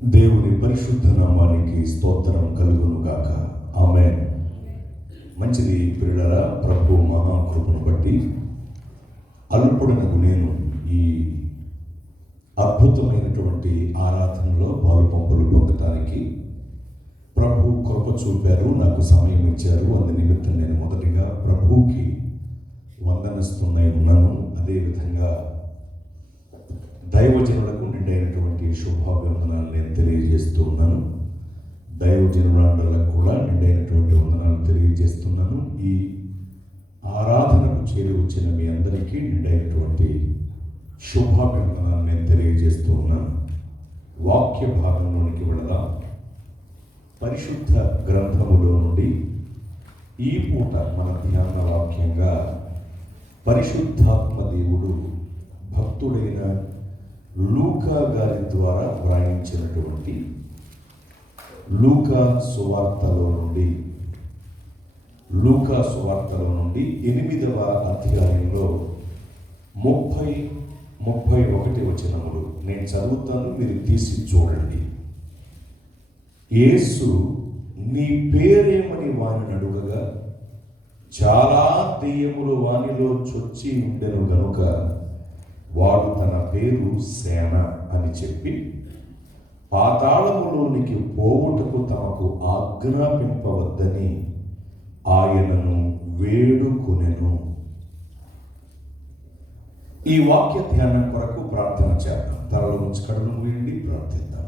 దేవుని పరిశుద్ధ నామానికి స్తోత్రం కలుగును గాక. ఆమేన్. మంచిది ప్రియులారా, ప్రభు మహాకృపను బట్టి అల్పుడనకు నేను ఈ అద్భుతమైనటువంటి ఆరాధనలో పాలుపంపులు పొందటానికి ప్రభు కృప చూపారు, నాకు సమయం ఇచ్చారు. అందు నిమిత్తం నేను మొదటిగా ప్రభువుకి వందనస్తున్నాయి ఉన్నాను. అదేవిధంగా దైవజనులకు నిండైనటువంటి శుభాభివందనాలు నేను తెలియజేస్తూ ఉన్నాను. దైవజనులకు కూడా నిండైనటువంటి వందనాలు తెలియజేస్తున్నాను. ఈ ఆరాధనకు చేరి వచ్చిన మీ అందరికీ నిండైనటువంటి శుభాభివందనాలు నేను తెలియజేస్తూ ఉన్నాను. వాక్య భాగంలోనికి వెళదాం. పరిశుద్ధ గ్రంథములో నుండి ఈ పూట మన ధ్యాన వాక్యంగా పరిశుద్ధాత్మ దేవుడు భక్తుడైన లూకా గారి ద్వారా వ్రాయించినటువంటి లూకా సువార్తలో నుండి 8వ అధ్యాయంలో 30-31 వచనములు నేను చదువుతాను, మీరు తీసి చూడండి. యేసు నీ పేరేమని వానిని అడుగగా, చాలా దెయ్యములు వానిలో చొచ్చి ఉండెను గనుక వాడు తన పేరు సేన అని చెప్పి పాతాళములోనికి పోవుటకు తమకు ఆజ్ఞాపింపవద్దని ఆయనను వేడుకొనెను. ఈ వాక్య ధ్యానం కొరకు ప్రార్థన చేద్దాం. తలలో ఉంచి కడును మూయండి, ప్రార్థిద్దాం.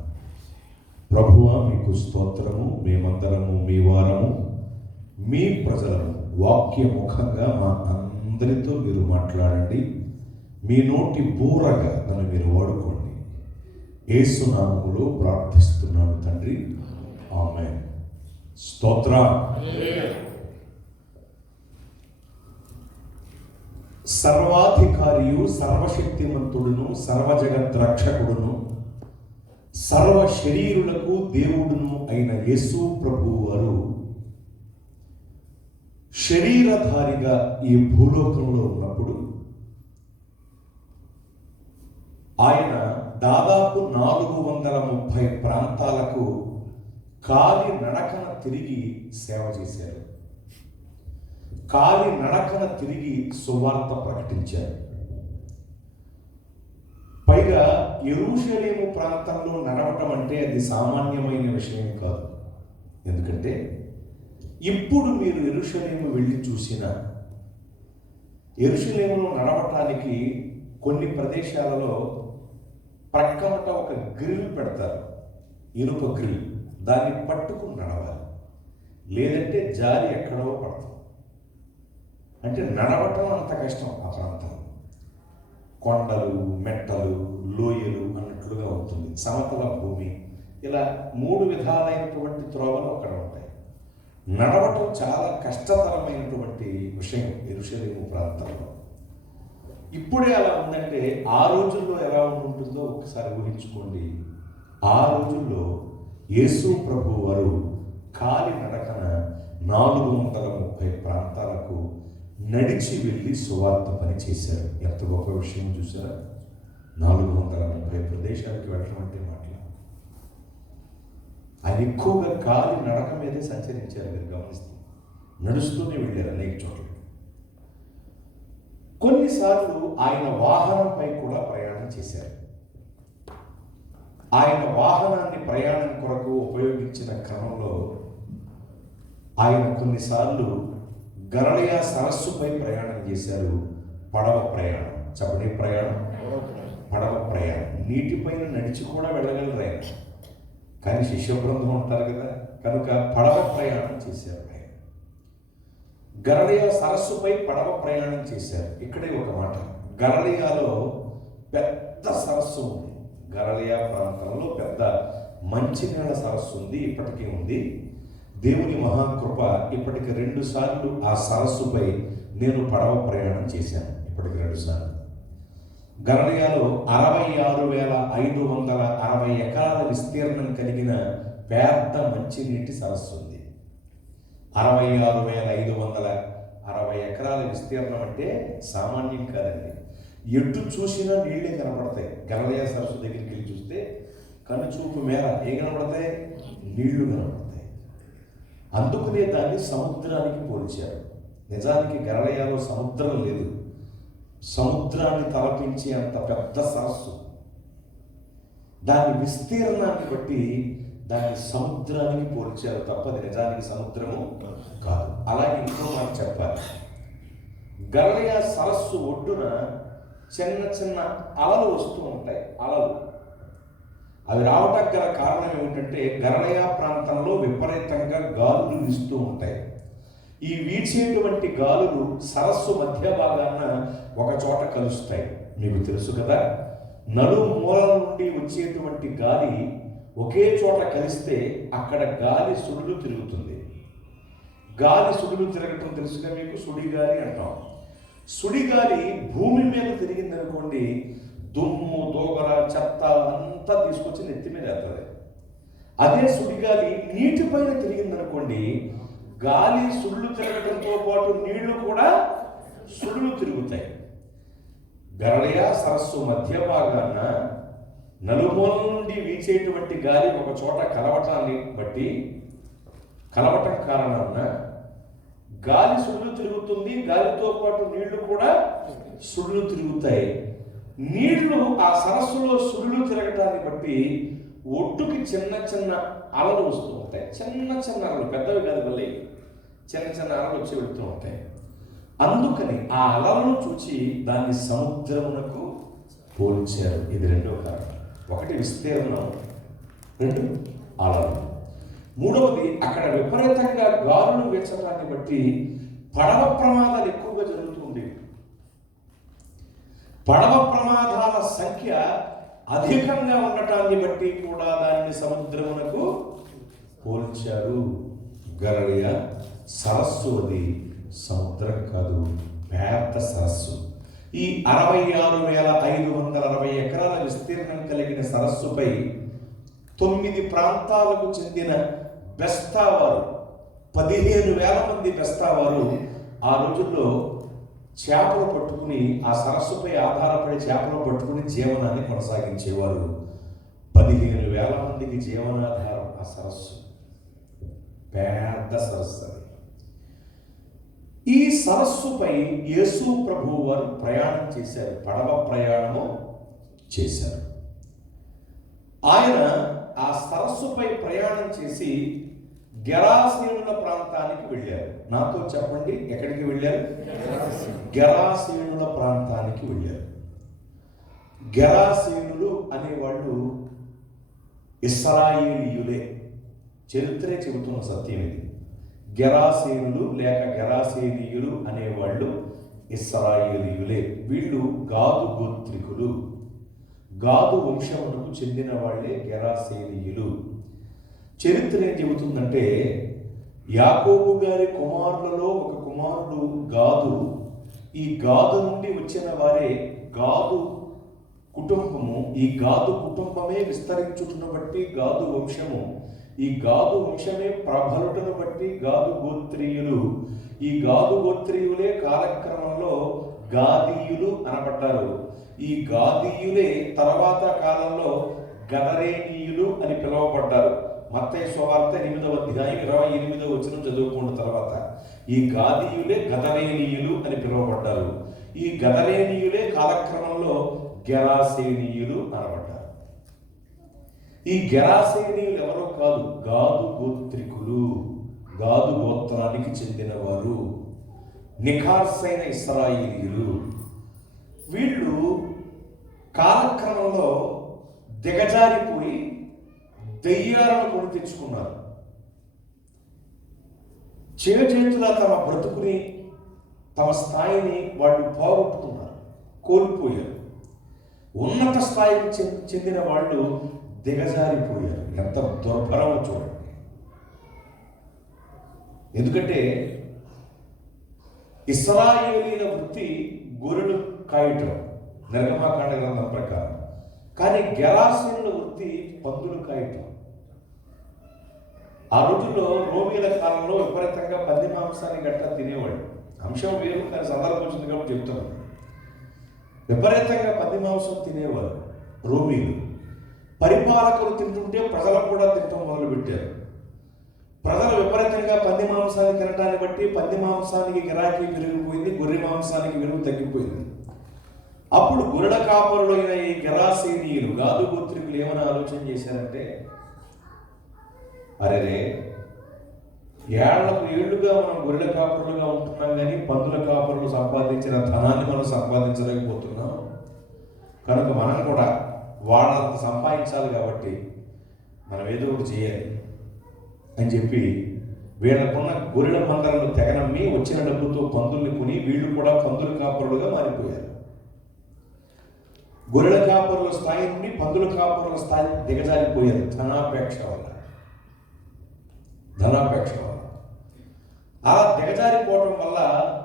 ప్రభువా, మీకు స్తోత్రము. మేమందరము మీ వారము, మీ ప్రజలము. వాక్య ముఖంగా మా అందరితో మీరు మాట్లాడండి. మీ నోటి బూరగా నన్ను మీరు వాడుకోండి. యేసు నామములో ప్రార్థిస్తున్నాను తండ్రి, ఆమేన్. స్తోత్ర. సర్వాధికారియు, సర్వశక్తిమంతుడును, సర్వజగత్ రక్షకుడును, సర్వ శరీరులకు దేవుడును అయిన యేసు ప్రభువు వారు శరీరధారిగా ఈ భూలోకంలో ఉన్నప్పుడు ఆయన దాదాపు 430 ప్రాంతాలకు కాలి నడకన తిరిగి సేవ చేశారు. కాలి నడకన తిరిగి సువార్త ప్రకటించారు. పైగా యెరూషలేము ప్రాంతంలో నడవటం అంటే అది సామాన్యమైన విషయం కాదు. ఎందుకంటే ఇప్పుడు మీరు యెరూషలేము వెళ్ళి చూసిన యెరూషలేములో నడవటానికి కొన్ని ప్రదేశాలలో ప్రక్కమట ఒక గ్రిల్ పెడతారు, ఇనుప గ్రిల్. దాన్ని పట్టుకుని నడవాలి, లేదంటే జారి ఎక్కడో పడతాం. అంటే నడవటం అంత కష్టం. ఆ ప్రాంతం కొండలు, మెట్టలు, లోయలు అన్నట్లుగా ఉంటుంది. సమతల భూమి, ఇలా 3 విధాలైనటువంటి త్రోవలు అక్కడ ఉంటాయి. నడవటం చాలా కష్టతరమైనటువంటి విషయం యెరూషలేము ప్రాంతంలో. ఇప్పుడే అలా ఉందంటే ఆ రోజుల్లో ఎలా ఉంటుందో ఒకసారి ఊహించుకోండి. ఆ రోజుల్లో యేసు ప్రభు వారు కాలి నడకన 430 ప్రాంతాలకు నడిచి వెళ్ళి సువార్త పని చేశారు. ఎంత గొప్ప విషయం చూసారా! 430 ప్రదేశాలకు వెళ్ళడం అంటే మాటలు. ఆయన ఎక్కువగా కాలి నడక మీదే సంచరించారు. మీరు గమనిస్తే నడుస్తూనే వెళ్ళారు అనేక చోట్ల. కొన్నిసార్లు ఆయన వాహనంపై కూడా ప్రయాణం చేశారు. ఆయన వాహనాన్ని ప్రయాణం కొరకు ఉపయోగించిన క్రమంలో ఆయన కొన్నిసార్లు గలిలయ సరస్సుపై ప్రయాణం చేశారు. పడవ ప్రయాణం. చెప్పండి, ప్రయాణం, పడవ ప్రయాణం. నీటిపైన నడిచి కూడా వెళ్ళగలరు ఆయన, కానీ శిష్య బృందం ఉంటారు కదా, కనుక పడవ ప్రయాణం చేశారు ఆయన. గలిలయ సరస్సుపై పడవ ప్రయాణం చేశారు. ఇక్కడే ఒక మాట, గలిలయలో పెద్ద సరస్సు ఉంది. గలిలయ ప్రాంతంలో పెద్ద మంచినీళ్ళ సరస్సు ఉంది, ఇప్పటికీ ఉంది. దేవుని మహాకృప, ఇప్పటికి 2 సార్లు ఆ సరస్సుపై నేను పడవ ప్రయాణం చేశాను. ఇప్పటికి 2 సార్లు. గలిలయలో 66,560 ఎకరాల విస్తీర్ణం కలిగిన పెద్ద మంచినీటి సరస్సు ఉంది. 66,560 ఎకరాల విస్తీర్ణం అంటే సామాన్యం కాదండి. ఎటు చూసినా నీళ్లే కనపడతాయి. గలిలయ సరస్సు దగ్గరికి వెళ్ళి చూస్తే కన్ను చూపు మేర ఏం కనబడతాయి? నీళ్లు కనబడతాయి. అందుకనే దాన్ని సముద్రానికి పోల్చారు. నిజానికి గలిలయలో సముద్రం లేదు, సముద్రాన్ని తలపించే అంత పెద్ద సరస్సు. దాని విస్తీర్ణాన్ని బట్టి దాన్ని సముద్రానికి పోల్చారు తప్ప అది నిజానికి సముద్రము కాదు. అలాగే ఇంకో మాట చెప్పాలి, గలిలయ సరస్సు ఒడ్డున చిన్న చిన్న అలలు వస్తూ ఉంటాయి. అలలు అవి రావటానికి గల కారణం ఏమిటంటే గలిలయ ప్రాంతంలో విపరీతంగా గాలులు వీస్తూ ఉంటాయి. ఈ వీచేటువంటి గాలులు సరస్సు మధ్య భాగాన ఒక చోట కలుస్తాయి. మీకు తెలుసు కదా, నలుమూలల నుండి వచ్చేటువంటి గాలి ఒకే చోట కలిస్తే అక్కడ గాలి సుడులు తిరుగుతుంది. గాలి సుడులు తిరగటం తెలుసుగా మీకు, సుడిగాలి అంటాం. సుడిగాలి భూమి మీద తిరిగిందనుకోండి, దుమ్ము దోగర చెత్త అంతా తీసుకొచ్చి నెత్తి మీద వేస్తుంది. అదే సుడిగాలి నీటిపైన తిరిగిందనుకోండి, గాలి సుళ్ళు తిరగడంతో పాటు నీళ్లు కూడా సుళ్ళు తిరుగుతాయి. గలిలయ సరస్సు మధ్య భాగాన నలుమూల నుండి వీచేటువంటి గాలి ఒక చోట కలవటం కారణాన గాలి సుళ్ళు తిరుగుతుంది, గాలితో పాటు నీళ్లు కూడా సుళ్ళు తిరుగుతాయి. నీళ్లు ఆ సరస్సులో సుళ్ళు తిరగటాన్ని బట్టి ఒడ్డుకి చిన్న చిన్న అలలు వస్తూ ఉంటాయి. చిన్న చిన్న అలలు, పెద్దవి కాదు, మళ్ళీ చిన్న చిన్న అలలు వచ్చి వెళుతూ ఉంటాయి. అందుకని ఆ అలలను చూచి దాన్ని సముద్రమునకు పోల్చారు. ఇది రెండో కారణం. ఒకటి విస్తీర్ణం, రెండు అలలు. మూడవది అక్కడ విపరీతంగా గాలులు వీచడాన్ని బట్టి పడవ ప్రమాదాలు ఎక్కువగా జరుగుతుంది. పడవ ప్రమాదాల సంఖ్య అధికంగా ఉండటాన్ని బట్టి కూడా దాన్ని సముద్రమునకు పోల్చారు. గలిలయ సరస్సు అది సముద్రం కాదు, పెద్ద సరస్సు. ఈ 66,560 ఎకరాల విస్తీర్ణం కలిగిన సరస్సుపై 9 ప్రాంతాలకు చెందిన బెస్తావారు, 15,000 మంది బెస్తావారు ఆ రోజుల్లో చేపలు పట్టుకుని, ఆ సరస్సుపై ఆధారపడి చేపలు పట్టుకుని జీవనాన్ని కొనసాగించేవారు. 15,000 మందికి జీవనాధారం ఆ సరస్సు. పెద్ద సరస్సు అది. ఈ సరస్సుపై యేసు ప్రభువు వారు ప్రయాణం చేశారు, పడవ ప్రయాణము చేశారు. ఆయన ఆ సరస్సుపై ప్రయాణం చేసి గెరాసేనుల ప్రాంతానికి వెళ్ళారు. నాతో చెప్పండి, ఎక్కడికి వెళ్ళారు? గెరాసేనుల ప్రాంతానికి వెళ్ళారు. గెరాసేనులు అనేవాళ్ళు ఇశ్రాయేలీయులే. చరిత్రే చెబుతున్న సత్యం ఇది. గెరాసేనులు లేక గెరాసేనీయులు అనేవాళ్ళు ఇశ్రాయేలీయులే. వీళ్ళు గాదు గోత్రికులు, గాదు వంశమునకు చెందిన వాళ్ళే గెరాసేనీయులు. చరిత్ర ఏం చెబుతుందంటే, యాకోబు గారి కుమారులలో ఒక కుమారుడు గాదు. ఈ గాదు నుండి వచ్చిన వారే గాదు కుటుంబము. ఈ గాదు కుటుంబమే విస్తరించుటను బట్టి గాదు వంశము. ఈ గాదు వంశమే ప్రబలుటను బట్టి గాదు గోత్రీయులు. ఈ గాదు గోత్రీయులే కాలక్రమంలో గాదీయులు అనబడ్డారు. ఈ గాదీయులే తర్వాత కాలంలో గదరేనీయులు అని పిలువబడ్డారు. మత్తయి సువార్త 8వ అధ్యాయం 28వ వచనం చదువుకున్న తర్వాత ఈ గాదీయులే గదరేనీయులు అని పిలువబడ్డారు. ఈ గదరేనీయులే కాలక్రమంలో గెరాసేనీయులు అనబడ్డారు. ఈ గెరాసేనీయులు ఎవరో కాదు, గాదు గోత్రికులు, గాదు గోత్రానికి చెందినవారు, నిఖార్సైన ఇశ్రాయేలీయులు. వీళ్ళు కాలక్రమంలో దిగజారిపోయి దెయ్యాలను కొని తెచ్చుకున్నారు. చేతులా తమ బ్రతుకుని, తమ స్థాయిని వాళ్ళు పోగొట్టుకున్నారు, కోల్పోయారు. ఉన్నత స్థాయికి చెందిన వాళ్ళు దిగజారిపోయారు. ఎంత దుర్భరమో చూడండి. ఎందుకంటే ఇశ్రాయేలీల వృత్తి గొర్రెలు కాయటం, నిర్గమాకాండ గ్రంథం ప్రకారం. కానీ గెరాసేనుల వృత్తి పందులు కాయటం. ఆ రోజుల్లో రోమీల కాలంలో విపరీతంగా పంది మాంసాన్ని గట్టా తినేవాడు. అంశం వేరు, కానీ సందర్భం వచ్చింది కాబట్టి చెప్తున్నాను. విపరీతంగా పంది మాంసం తినేవారు రోమీలు. పరిపాలకులు తింటుంటే ప్రజలు కూడా తింటాం మొదలుపెట్టారు. ప్రజలు విపరీతంగా పంది మాంసాన్ని తినటాన్ని బట్టి పంది మాంసానికి గిరాకీ పెరిగిపోయింది, గొర్రె మాంసానికి విలువ తగ్గిపోయింది. అప్పుడు గొర్రెల కాపరులు అయిన ఈ గెరాసేనీయులు, గాదు గోత్రికులు ఏమైనా ఆలోచన చేశారంటే, అరే ఏళ్లుగా మనం గొర్రెల కాపరులుగా ఉంటున్నాం, కానీ పందుల కాపరులు సంపాదించిన ధనాన్ని మనం సంపాదించలేకపోతున్నాం. కనుక మనం కూడా వాళ్ళంత సంపాదించాలి కాబట్టి మనం ఏదో ఒకటి చేయాలి అని చెప్పి వీళ్ళకున్న గొర్రెల మందలను తెగనమ్మి వచ్చిన డబ్బుతో పందుల్ని కొని వీళ్ళు కూడా పందుల కాపరులుగా మారిపోయారు. గొర్రెల కాపరుల స్థాయి నుండి పందుల కాపరుల స్థాయి దిగజారిపోయారు ధనాపేక్ష వల్ల. ఆ దిగజారిపోవడం వల్ల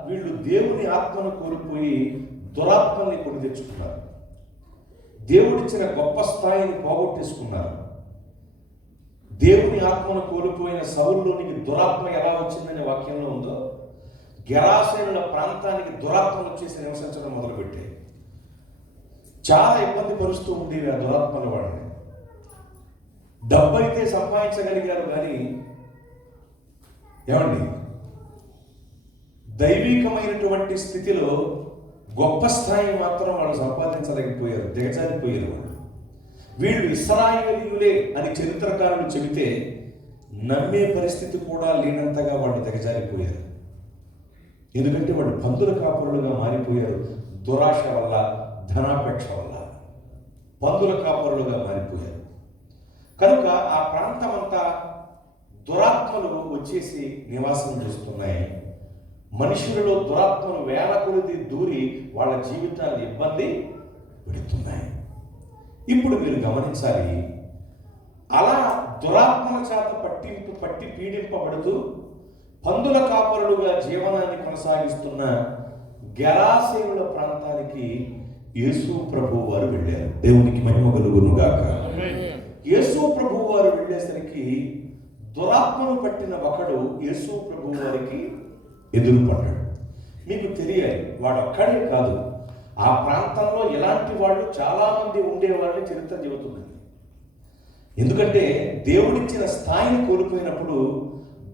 వీళ్ళు దేవుని ఆత్మను కోల్పోయి దురాత్మల్ని కొని తెచ్చుకున్నారు. దేవుడిచ్చిన గొప్ప స్థాయిని పోగొట్టేసుకున్నారు. దేవుని ఆత్మను కోల్పోయిన సౌలులోనికి దురాత్మ ఎలా వచ్చిందనే వాక్యంలో ఉందో, గెరాసేనుల ప్రాంతానికి దురాత్మలు వచ్చేసి నివసించడం మొదలుపెట్టాయి. చాలా ఇబ్బంది పరుస్తూ ఉండేవి ఆ దురాత్మల వాళ్ళని. డబ్బు అయితే సంపాదించగలిగారు, కానీ ఏమండి దైవికమైనటువంటి స్థితిలో గొప్ప స్థాయి మాత్రం వాళ్ళు సంపాదించలేకపోయారు, దిగజారిపోయారు. వీళ్ళు ఇశ్రాయేలీయులే అని చరిత్రకారులు చెబితే నమ్మే పరిస్థితి కూడా లేనంతగా వాళ్ళు దిగజారిపోయారు. ఎందుకంటే వాళ్ళు పందుల కాపరులుగా మారిపోయారు. దురాశ వల్ల, ధనాపేక్ష వల్ల పందుల కాపరులుగా మారిపోయారు. కనుక ఆ ప్రాంతం అంతా దురాత్మలు వచ్చేసి నివాసం చేస్తున్నాయి. మనుషులలో దురాత్మలు వేల కొలది దూరి వాళ్ళ జీవితాన్ని ఇబ్బంది పెడుతున్నాయి. ఇప్పుడు మీరు గమనించాలి, అలా దురాత్మల చేత పట్టి పీడింపబడుతూ పందుల కాపరులుగా జీవనాన్ని కొనసాగిస్తున్న గెరాసేనుల ప్రాంతానికి యేసు ప్రభువు వారు వెళ్ళారు. దేవునికి మహిమ కలుగునుగాక. యేసు ప్రభువు వారు వెళ్ళేసరికి దురాత్మను పట్టిన ఒకడు యేసు ప్రభువు వారికి ఎదురుపడ్డాడు. మీకు తెలియాలి, వాడు ఒక్కడే కాదు, ఆ ప్రాంతంలో ఇలాంటి వాళ్ళు చాలా మంది ఉండేవాళ్ళని చరిత్ర చెబుతుంది. ఎందుకంటే దేవుడిచ్చిన స్థాయిని కోల్పోయినప్పుడు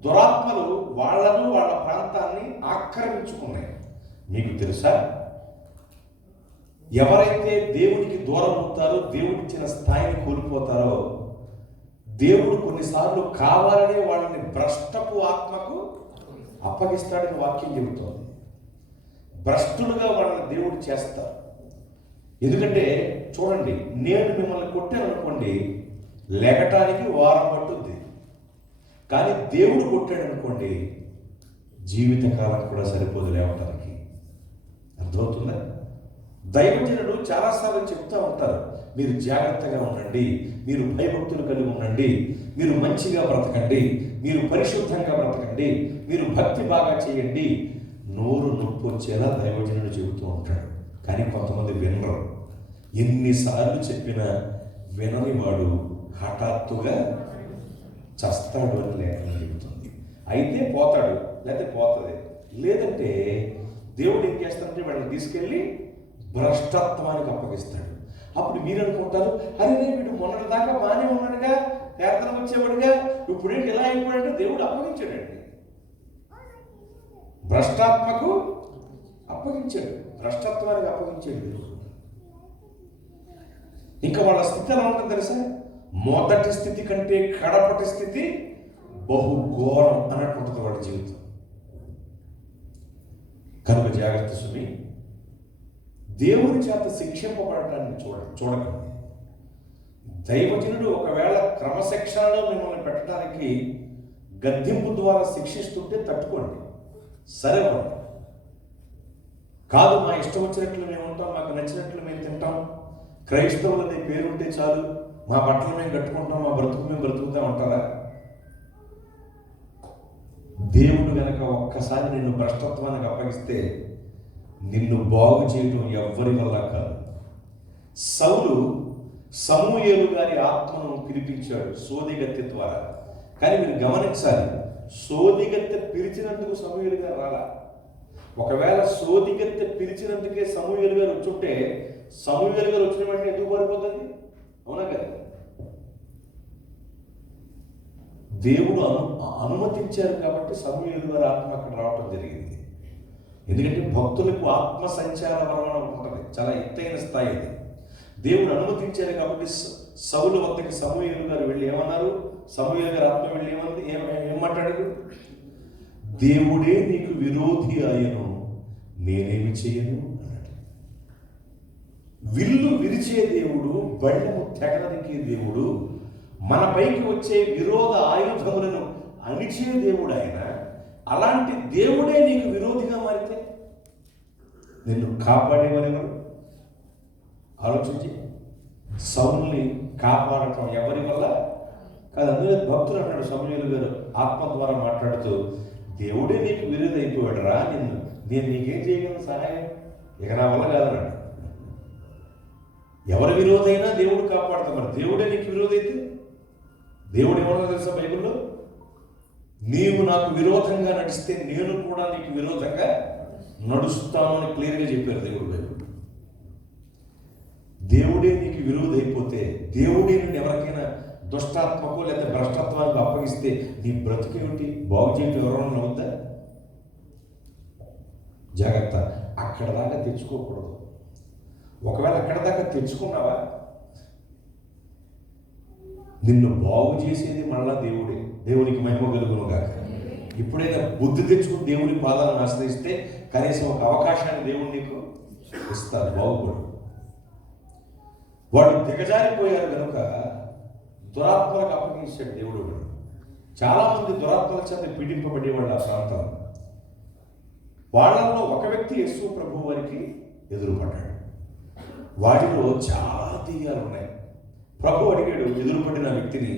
దురాత్మలు వాళ్ళను, వాళ్ళ ప్రాంతాన్ని ఆక్రమించుకున్నాయి. మీకు తెలుసా, ఎవరైతే దేవునికి దూరం అవుతారో, దేవుడిచ్చిన స్థాయిని కోల్పోతారో, దేవుడు కొన్నిసార్లు కావాలనే వాళ్ళని భ్రష్టపు ఆత్మకు అప్పగిస్తాడని వాక్యం చెబుతోంది. భ్రష్టులుగా వాళ్ళని దేవుడు చేస్తారు. ఎందుకంటే చూడండి, నేను మిమ్మల్ని కొట్టాను అనుకోండి, లెగటానికి వారం పట్టుద్ది. కానీ దేవుడు కొట్టాడు అనుకోండి, జీవితకాలం కూడా సరిపోదు లేవటానికి. అర్థమవుతుందా? దైవజనుడు చాలాసార్లు చెప్తూ ఉంటారు, మీరు జాగ్రత్తగా ఉండండి, మీరు భయభక్తులు కలిగి ఉండండి, మీరు మంచిగా బ్రతకండి, మీరు పరిశుద్ధంగా బ్రతకండి, మీరు భక్తి బాగా చేయండి. నోరు నొప్పి వచ్చేలా దైవజనుడు చెబుతూ ఉంటాడు. కానీ కొంతమంది వినరు. ఎన్నిసార్లు చెప్పినా వినని వాడు హఠాత్తుగా చస్తాడు అని లేఖనం చెబుతుంది. అయితే పోతాడు, లేకపోతే పోతుంది. లేదంటే దేవుడు ఏం చేస్తాడంటే వాళ్ళని తీసుకెళ్ళి భ్రష్టత్వానికి అప్పగిస్తాడు. అప్పుడు మీరు అనుకుంటారు, అరే వీడు మొన్నటి దాకా బాగానే ఉన్నాడుగా, పేదనం వచ్చేవాడుగా, ఇప్పుడేంటి ఎలా అయిపోయాడంటే దేవుడు అప్పగించాడండి. భ్రష్టాత్మకు అప్పగించాడు, భ్రష్టత్వానికి అప్పగించాడు. ఇంకా వాళ్ళ స్థితి ఎలా ఉంటుంది తెలుసా? మొదటి స్థితి కంటే కడపటి స్థితి బహుఘోరం అన్నట్టు ఉంటుంది వాడి జీవితం. కనుక జాగ్రత్త సుమి, దేవుని చేత శిక్షింపబడటాన్ని చూడకండి. దైవజనుడు ఒకవేళ క్రమశిక్షణలో మిమ్మల్ని పెట్టడానికి గద్దింపు ద్వారా శిక్షిస్తుంటే తట్టుకోండి, సరేవండి. కాదు మా ఇష్టం వచ్చినట్లు మేము ఉంటాం, మాకు నచ్చినట్లు మేము తింటాం, క్రైస్తవులు అనే పేరుంటే చాలు, మా బట్టలు మేము కట్టుకుంటాం, మా బ్రతుకు మేము బ్రతుకుతాం అంటారా? దేవుడు గనక ఒక్కసారి నిన్ను భ్రష్టత్వానికి అప్పగిస్తే నిన్ను బాగు చేయడం ఎవ్వరి వల్ల కాదు. సౌలు సమూయేలు గారి ఆత్మను పిలిపించాడు సోదిగత్తె ద్వారా. కానీ మీరు గమనించాలి, సోదిగత్తె పిలిచినందుకు సమూయేలు గారు రాలా. ఒకవేళ సోదిగత్తె పిలిచినందుకే సమూయేలు గారు వచ్చుంటే, సమూయేలు గారు వచ్చిన వెంటనే ఎందుకు పారిపోతుంది? అవునా కదా? దేవుడు అనుమతించారు కాబట్టి సమూయేలు గారి ఆత్మ అక్కడ రావటం జరిగింది. ఎందుకంటే భక్తులకు ఆత్మ సంచార వరం ఉంటుంది, చాలా ఎత్తైన స్థాయి అది. దేవుడు అనుమతించారు కాబట్టి సౌలు వద్దకి సమూయేలు గారు వెళ్ళి ఏమన్నారు? సమూయేలు గారి ఆత్మ వెళ్ళి ఏమంది? ఏం మాట్లాడారు? దేవుడే నీకు విరోధి ఆయను, నేనేమి చేయను అన్నాడు. విల్లు విరిచే దేవుడు, బళ్ళము తెగనదికే దేవుడు, మన పైకి వచ్చే విరోధ ఆయుధములను అణిచే దేవుడు ఆయన. అలాంటి దేవుడే నీకు విరోధిగా మారితే నిన్ను కాపాడేవారెవరు? ఆలోచించి. సౌలుని కాపాడటం ఎవరి వల్ల కాదు. అందులో భక్తులు అన్నాడు సమూయేలు గారు ఆత్మ ద్వారా మాట్లాడుతూ, దేవుడే నీకు విరోధి అయిపోయాడు రా, నేను నీకేం చేయగలను సహాయం, ఇక నా వల్ల కాదన్నాడు. ఎవరి విరోధైనా దేవుడు కాపాడుతాం. మరి దేవుడే నీకు విరోధి అయితే దేవుడు ఏమన్నా తెలుసా బైబిల్లో? నీవు నాకు విరోధంగా నడిస్తే నేను కూడా నీకు విరోధంగా నడుస్తాను అని క్లియర్గా చెప్పారు దేవుడు బైబిల్. దేవుడే నీకు విరోధి అయిపోతే, దేవుడే నేను ఎవరికైనా దుష్టాత్మకో లేదా భ్రష్టత్వానికి అప్పగిస్తే నీ బ్రతుకేమిటి? బాగు చేయటం ఎవరైనా వద్దా? జాగ్రత్త, అక్కడ దాకా తెచ్చుకోకూడదు. ఒకవేళ అక్కడ దాకా తెచ్చుకున్నావా, నిన్ను బాగు చేసేది మళ్ళా దేవుడే. దేవునికి మహిమ కలుగును గాక. ఇప్పుడైనా బుద్ధి తెచ్చుకుని దేవుని పాదాలను ఆశ్రయిస్తే కనీసం ఒక అవకాశాన్ని దేవుడు నీకు ఇస్తారు, బాగుపడు. వాడు దిగజారిపోయారు కనుక దురాత్మలకు అప్పగించాడు దేవుడు. చాలామంది దురాత్మల చేత పీడింపబడేవాళ్ళు ఆ ప్రాంతం. వాళ్ళల్లో ఒక వ్యక్తి యేసు ప్రభు వారికి ఎదురుపడ్డాడు. వాటిలో చాలా దెయ్యాలు ఉన్నాయి. ప్రభు అడిగాడు ఎదురుపడిన వ్యక్తిని,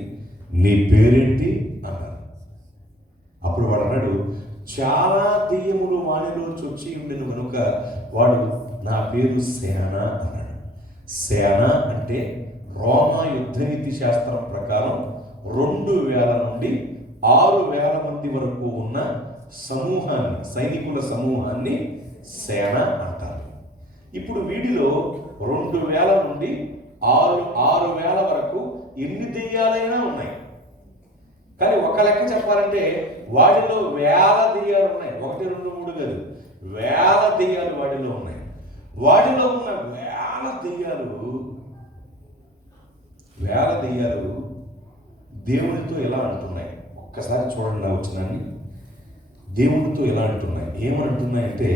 నీ పేరేంటి అన్నాడు. అప్పుడు వాడు అన్నాడు, చాలా దెయ్యములు వాడిలోంచి వచ్చి ఉండెను కనుక వాడు నా పేరు సేన అన్నాడు. సేన అంటే రోమా యుద్ధనీతి శాస్త్రం ప్రకారం 2000 నుండి 6000 మంది వరకు ఉన్న సమూహాన్ని, సైనికుల సమూహాన్ని సేన అంటారు. ఇప్పుడు వీడిలో 2000 నుండి 6000 వరకు ఎన్ని దెయ్యాలైనా ఉన్నాయి. కానీ ఒక లెక్క చెప్పాలంటే వాడిలో 1000 దెయ్యాలు ఉన్నాయి. 1, 2, 3 కాదు, 1000 దెయ్యాలు వాడిలో ఉన్నాయి. వాడిలో ఉన్న 1000 దెయ్యాలు దేవునితో ఎలా అంటున్నాయి? ఒక్కసారి చూడండి ఆ వచనాన్ని. దేవునితో ఎలా అంటున్నాయి? ఏమంటున్నాయంటే,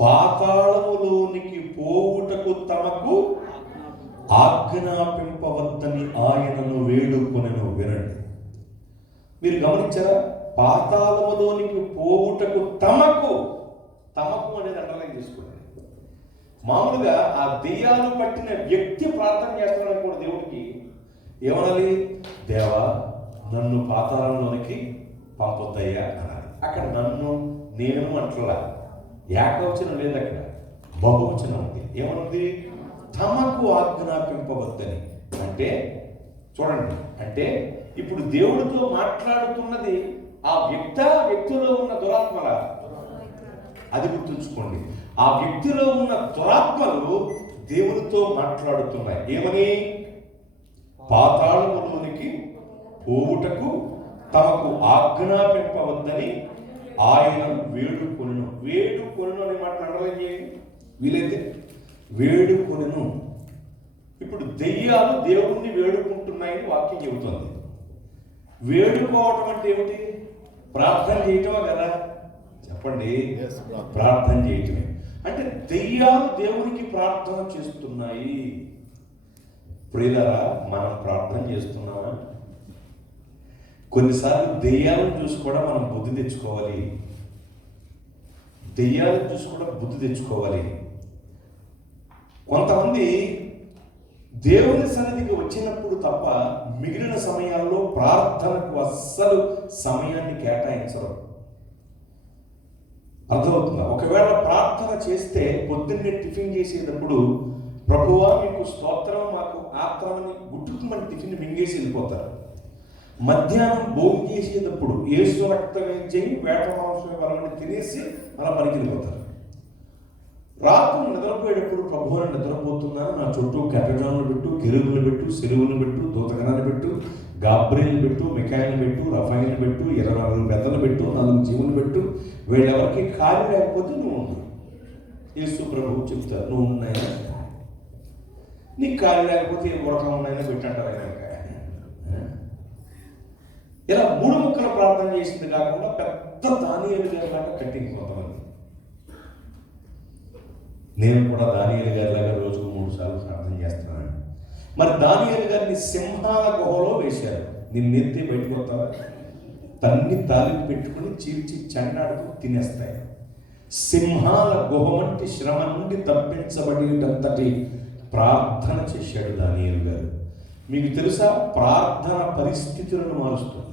పాతాళములోనికి పోవుటకు తమకు ఆజ్ఞాపింపవద్దని ఆయనను వేడుకొనెను. వినండి, మీరు గమనించారా? పాతాళములోనికి పోవుటకు తమకు అనేది అండర్లైన్ చేసుకోండి. మామూలుగా ఆ దెయ్యాలు పట్టిన వ్యక్తి ప్రార్థన చేస్తున్నాడని కూడా దేవుడికి ఏమనాలి? దేవా, నన్ను పాతాళంలోనికి పంపొద్దయ్యా అనాలి. అక్కడ నన్ను నేను అంటలా, ఏకవచనం లేదు, అక్కడ బహువచనం ఉంది. ఏమనుంది? తమకు ఆజ్ఞాపింపవద్దని. అంటే చూడండి, అంటే ఇప్పుడు దేవుడితో మాట్లాడుతున్నది ఆ వ్యక్తిలో ఉన్న దురాత్మల, అది గుర్తుంచుకోండి. ఆ వ్యక్తిలో ఉన్న దురాత్మలు దేవునితో మాట్లాడుతున్నాయి. ఏమని? పాతాళములోనికి పోవుటకు తమకు ఆజ్ఞాపింపవద్దని ఆయన వేడుకొనెను. వేడుకొనెను అనే మాట అండర్లైన్ చేయండి వీలైతే. వేడుకొనెను. ఇప్పుడు దెయ్యాలు దేవుణ్ణి వేడుకుంటున్నాయని వాక్యం చెబుతుంది. వేడుకోవటం అంటే ఏమిటి? ప్రార్థన చేయటమా కదా? చెప్పండి, ప్రార్థన చేయటమే. అంటే దెయ్యాలు దేవునికి ప్రార్థన చేస్తున్నాయి. ప్రియులారా, మనం ప్రార్థన చేస్తున్నామా? కొన్నిసార్లు దెయ్యాలను చూసి కూడా మనం బుద్ధి తెచ్చుకోవాలి. దెయ్యాలను చూసి కూడా బుద్ధి తెచ్చుకోవాలి. కొంతమంది దేవుని సన్నిధికి వచ్చినప్పుడు తప్ప మిగిలిన సమయాల్లో ప్రార్థనకు అస్సలు సమయాన్ని కేటాయించరు. అర్థమవుతుందా? ఒకవేళ ప్రార్థన చేస్తే పొద్దున్నే టిఫిన్ చేసేటప్పుడు, ప్రభువా మీకు స్తోత్రం, మాకు ఆత్రమని గుట్టుకుమని టిఫిన్ మింగేసి వెళ్ళిపోతారు. మధ్యాహ్నం భోజనం చేసేటప్పుడు యేసు రక్తం చేయి వేట మాంసం వలన తినేసి అలా పనికి వెళ్ళిపోతారు. రాత్రి నిద్రపోయేటప్పుడు ప్రభువుని నిద్రపోతున్నాను, నా చుట్టూ కెరటాలను పెట్టు, కెరువులు పెట్టు, సెరువులు పెట్టు, దూతగణాన్ని పెట్టు, గాబ్రియల్ని పెట్టు, మికాయిల్ని పెట్టు, రఫాయిల్ని పెట్టు, 24 పెద్దలు పెట్టు, 4 జీవులు పెట్టు, వీళ్ళెవరికి ఖాళీ లేకపోతే నువ్వు ఉండు. యేసు ప్రభువు చెప్తారు, నువ్వు ఉన్నాయా, నీకు ఖాళీ లేకపోతే ఏ గురకం ఉన్నాయని పెట్టంటారు. ఇలా 3 ముక్కలు ప్రార్థన చేసింది కాకుండా పెద్ద దానియేలు గారి లాగా కట్టింది కొంతమంది. నేను కూడా దానియేలు గారి లాగా రోజుకు 3 సార్లు ప్రార్థన చేస్తున్నాను. మరి దానియేలు గారిని సింహాల గుహలో వేశారు. నిన్నెత్తి బయటకు వస్తావా, తన్ని తాలింపు పెట్టుకుని చీల్చి చెండాడుతూ తినేస్తాయి. సింహాల గుహ వంటి శ్రమ నుండి తప్పించబడేటంతటి ప్రార్థన చేశాడు దానియేలు గారు. మీకు తెలుసా, ప్రార్థన పరిస్థితులను మారుస్తుంది.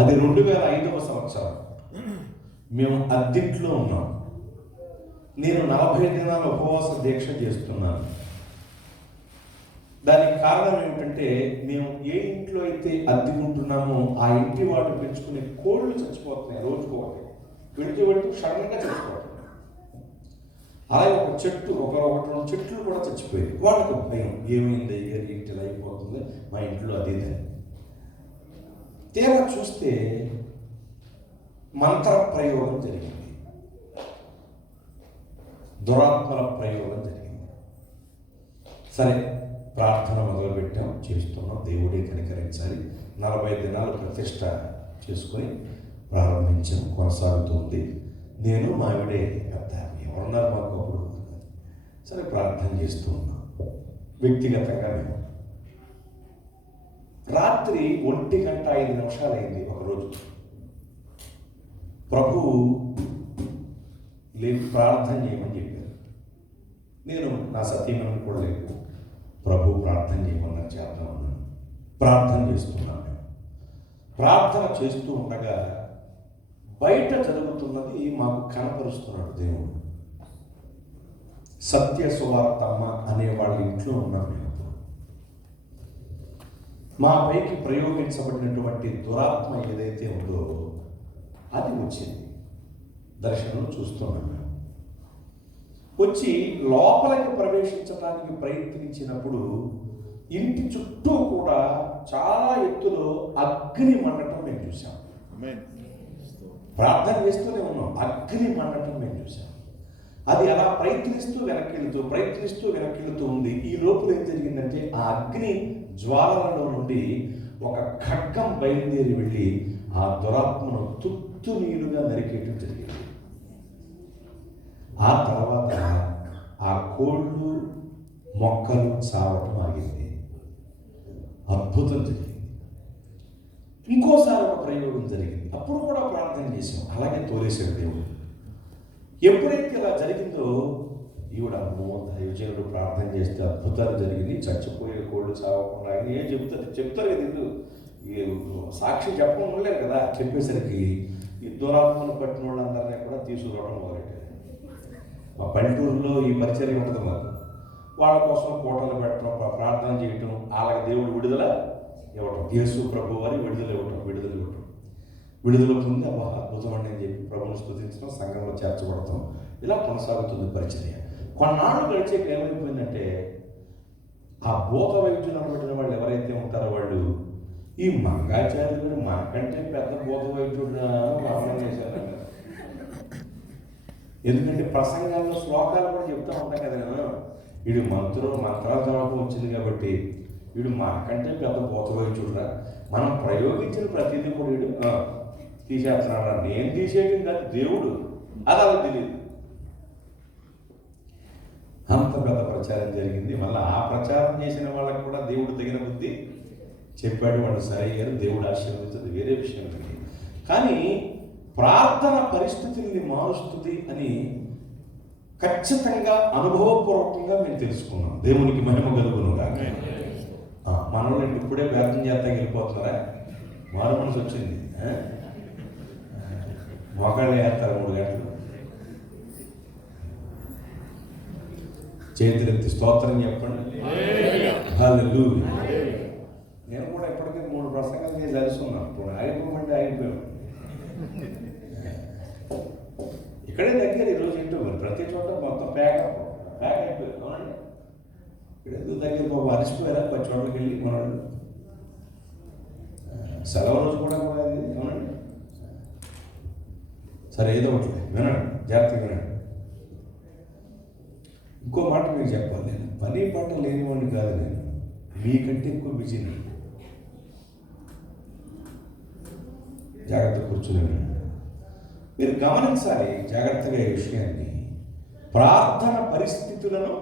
అది 2005వ సంవత్సరం. మేము అద్దెంట్లో ఉన్నాం. నేను 40 దినాల ఉపవాస దీక్ష చేస్తున్నాను. దానికి కారణం ఏమిటంటే, మేము ఏ ఇంట్లో అయితే అద్దెకుంటున్నామో ఆ ఇంటి వాళ్ళు పెంచుకునే కోళ్ళు చచ్చిపోతున్నాయి. రోజుకు ఒకటి వెళుతూ సడన్గా చచ్చిపోతున్నాయి. అలాగే ఒక చెట్టు, ఒక 2 చెట్లు కూడా చచ్చిపోయాయి. వాళ్ళకి భయం, ఏమైంది ఇంటి అయిపోతుంది, మా ఇంట్లో అదేదని. తీరా చూస్తే మంత్ర ప్రయోగం జరిగింది, దురాత్మల ప్రయోగం జరిగింది. సరే, ప్రార్థన మొదలుపెట్టాం, చేస్తున్నాం, దేవుడే కనికరించాలి. 40 దినాలు ప్రతిష్ట చేసుకొని ప్రారంభించాం, కొనసాగుతుంది. నేను మావిడే పెద్ద, ఎవరున్నారు మాకు అప్పుడు. సరే, ప్రార్థన చేస్తూ ఉన్నాం వ్యక్తిగతంగా. మేము రాత్రి 1:05 అయింది ఒకరోజు. ప్రభువు లేదు ప్రార్థన చేయమని చెప్పారు. నేను నా సతీమణిని కూడా లేదు, ప్రభు ప్రార్థన చేయమన్నారు, చేద్దామన్నాను. ప్రార్థన చేస్తున్నాను. నేను ప్రార్థన చేస్తూ ఉండగా బయట జరుగుతున్నది మాకు కనపరుస్తున్నాడు దేవుడు. సత్య సువార్తమ్మ అనే వాళ్ళ ఇంట్లో ఉన్నాం మేము. మా పైకి ప్రయోగించబడినటువంటి దురాత్మ ఏదైతే ఉందో అది వచ్చింది. దర్శనం చూస్తున్నాం మేము. వచ్చి లోపలికి ప్రవేశించడానికి ప్రయత్నించినప్పుడు ఇంటి చుట్టూ కూడా చాలా ఎత్తులో అగ్ని మండటం మేము చూసాం. ప్రార్థన చేస్తూనే ఉన్నాం, అగ్ని మండటం మేము చూసాం. అది అలా ప్రయత్నిస్తూ వెనక్కిళ్తూ ఉంది. ఈ లోపల ఏం జరిగిందంటే, ఆ అగ్ని జ్వాలలలో నుండి ఒక ఖడ్గం బయలుదేరి వెళ్ళి ఆ దురాత్మను తుత్తు నీరుగా నరికేయటం జరిగింది. ఆ తర్వాత ఆ కోళ్ళు మొక్కలు చావటం ఆగింది. అద్భుతం జరిగింది. ఇంకోసారి ఒక ప్రయోగం జరిగింది. అప్పుడు కూడా ప్రార్థన చేసాం, అలాగే తోలేసాడు దేవుడు. ఎప్పుడైతే ఇలా జరిగిందో, ఈవిడ దైవజనుడు ప్రార్థన చేస్తే అద్భుతాలు జరిగింది, చచ్చిపోయే కోళ్ళు చావకుండా అని ఏం చెప్తారు కదా. ఇల్లు సాక్షి చెప్పడం ఉండలేదు కదా. చెప్పేసరికి ఈ దురాత్మను పట్టిన వాళ్ళందరినీ కూడా తీసుకురావడం మొదలెట్టారు. మా పల్లెటూరులో ఈ పరిచర్య ఉంటుంది మాకు. వాళ్ళ కోసం కోటలు పెట్టడం, ప్రార్థన చేయటం, వాళ్ళకి దేవుడు విడుదల ఇవ్వటం, యేసు ప్రభు వారి విడుదల ఇవ్వటం. విడుదల పొంది అద్భుతం అండి అని చెప్పి ప్రభువును స్తుతించడం, సంఘంలో చేర్చబడతాం. ఇలా కొనసాగుతుంది పరిచర్య. కొన్నాళ్ళు గడిచేకి ఏమైపోయిందంటే, ఆ భూత వైద్యులు అనబడిన వాళ్ళు ఎవరైతే ఉంటారో వాళ్ళు ఈ మంగాచార్యుడు మనకంటే పెద్ద భూత వైద్యుడు వర్ణన చేశారు. ఎందుకంటే ప్రసంగాల్లో శ్లోకాలు కూడా చెప్తూ ఉంటాం కదా, వీడు మంత్రాలు చదవడం వచ్చింది కాబట్టి వీడు మనకంటే పెద్ద భూత వైద్యుడురా, మనం ప్రయోగించిన ప్రతిదీ కూడా వీడు తీసేస్తున్నాడు. నేను తీసేయడం కాదు, దేవుడు. అది అలా తెలియదు. అంత పెద్ద ప్రచారం జరిగింది. మళ్ళీ ఆ ప్రచారం చేసిన వాళ్ళకి కూడా దేవుడు తగిన బుద్ధి చెప్పాడు. వాళ్ళు సరయ్యారు, దేవుడు ఆశీర్వదించదు, వేరే విషయం ఉంది. కానీ ప్రార్థన పరిస్థితుల్ని మారుస్తుంది అని ఖచ్చితంగా అనుభవపూర్వకంగా మేము తెలుసుకున్నాం. దేవునికి మహిమ కలుగునుగా. మనోళ్ళు ఇప్పుడే ప్రార్థన చేస్తా వెళ్ళిపోతున్నారా? మారు మనసు వచ్చింది, మోకాళ్ళు వేస్తారు 3 గంటలు. చేతులెత్తి స్తోత్రం చెప్పండి. హల్లెలూయా. నేను కూడా ఇప్పటికే 3 ప్రసంగాలు చేసి అరుస్తున్నాను. ఇప్పుడు ఆగిపోమంటే ఆగిపోయాం. ఇక్కడే దగ్గర ప్రతి చోట మొత్తం ప్యాక్ అయిపోయింది. అవునండి, ఇక్కడ ఎందుకు దగ్గర బాబు అరిచిపోయారా పది చోట్లకి వెళ్ళి మనవాళ్ళు సెలవు రోజు కూడా అది. అవునండి, సరే ఏదో ఒకటి వినండి, జాగ్రత్తగా వినండి. ఇంకో మాట మీకు చెప్పాలి, నేను పని పాట లేనివాడిని కాదు, నేను మీకంటే ఎక్కువ బిజీ. నేను జాగ్రత్త కూర్చుని మీరు గమనించాలి జాగ్రత్తగా ఈ విషయాన్ని. ప్రార్థన పరిస్థితులను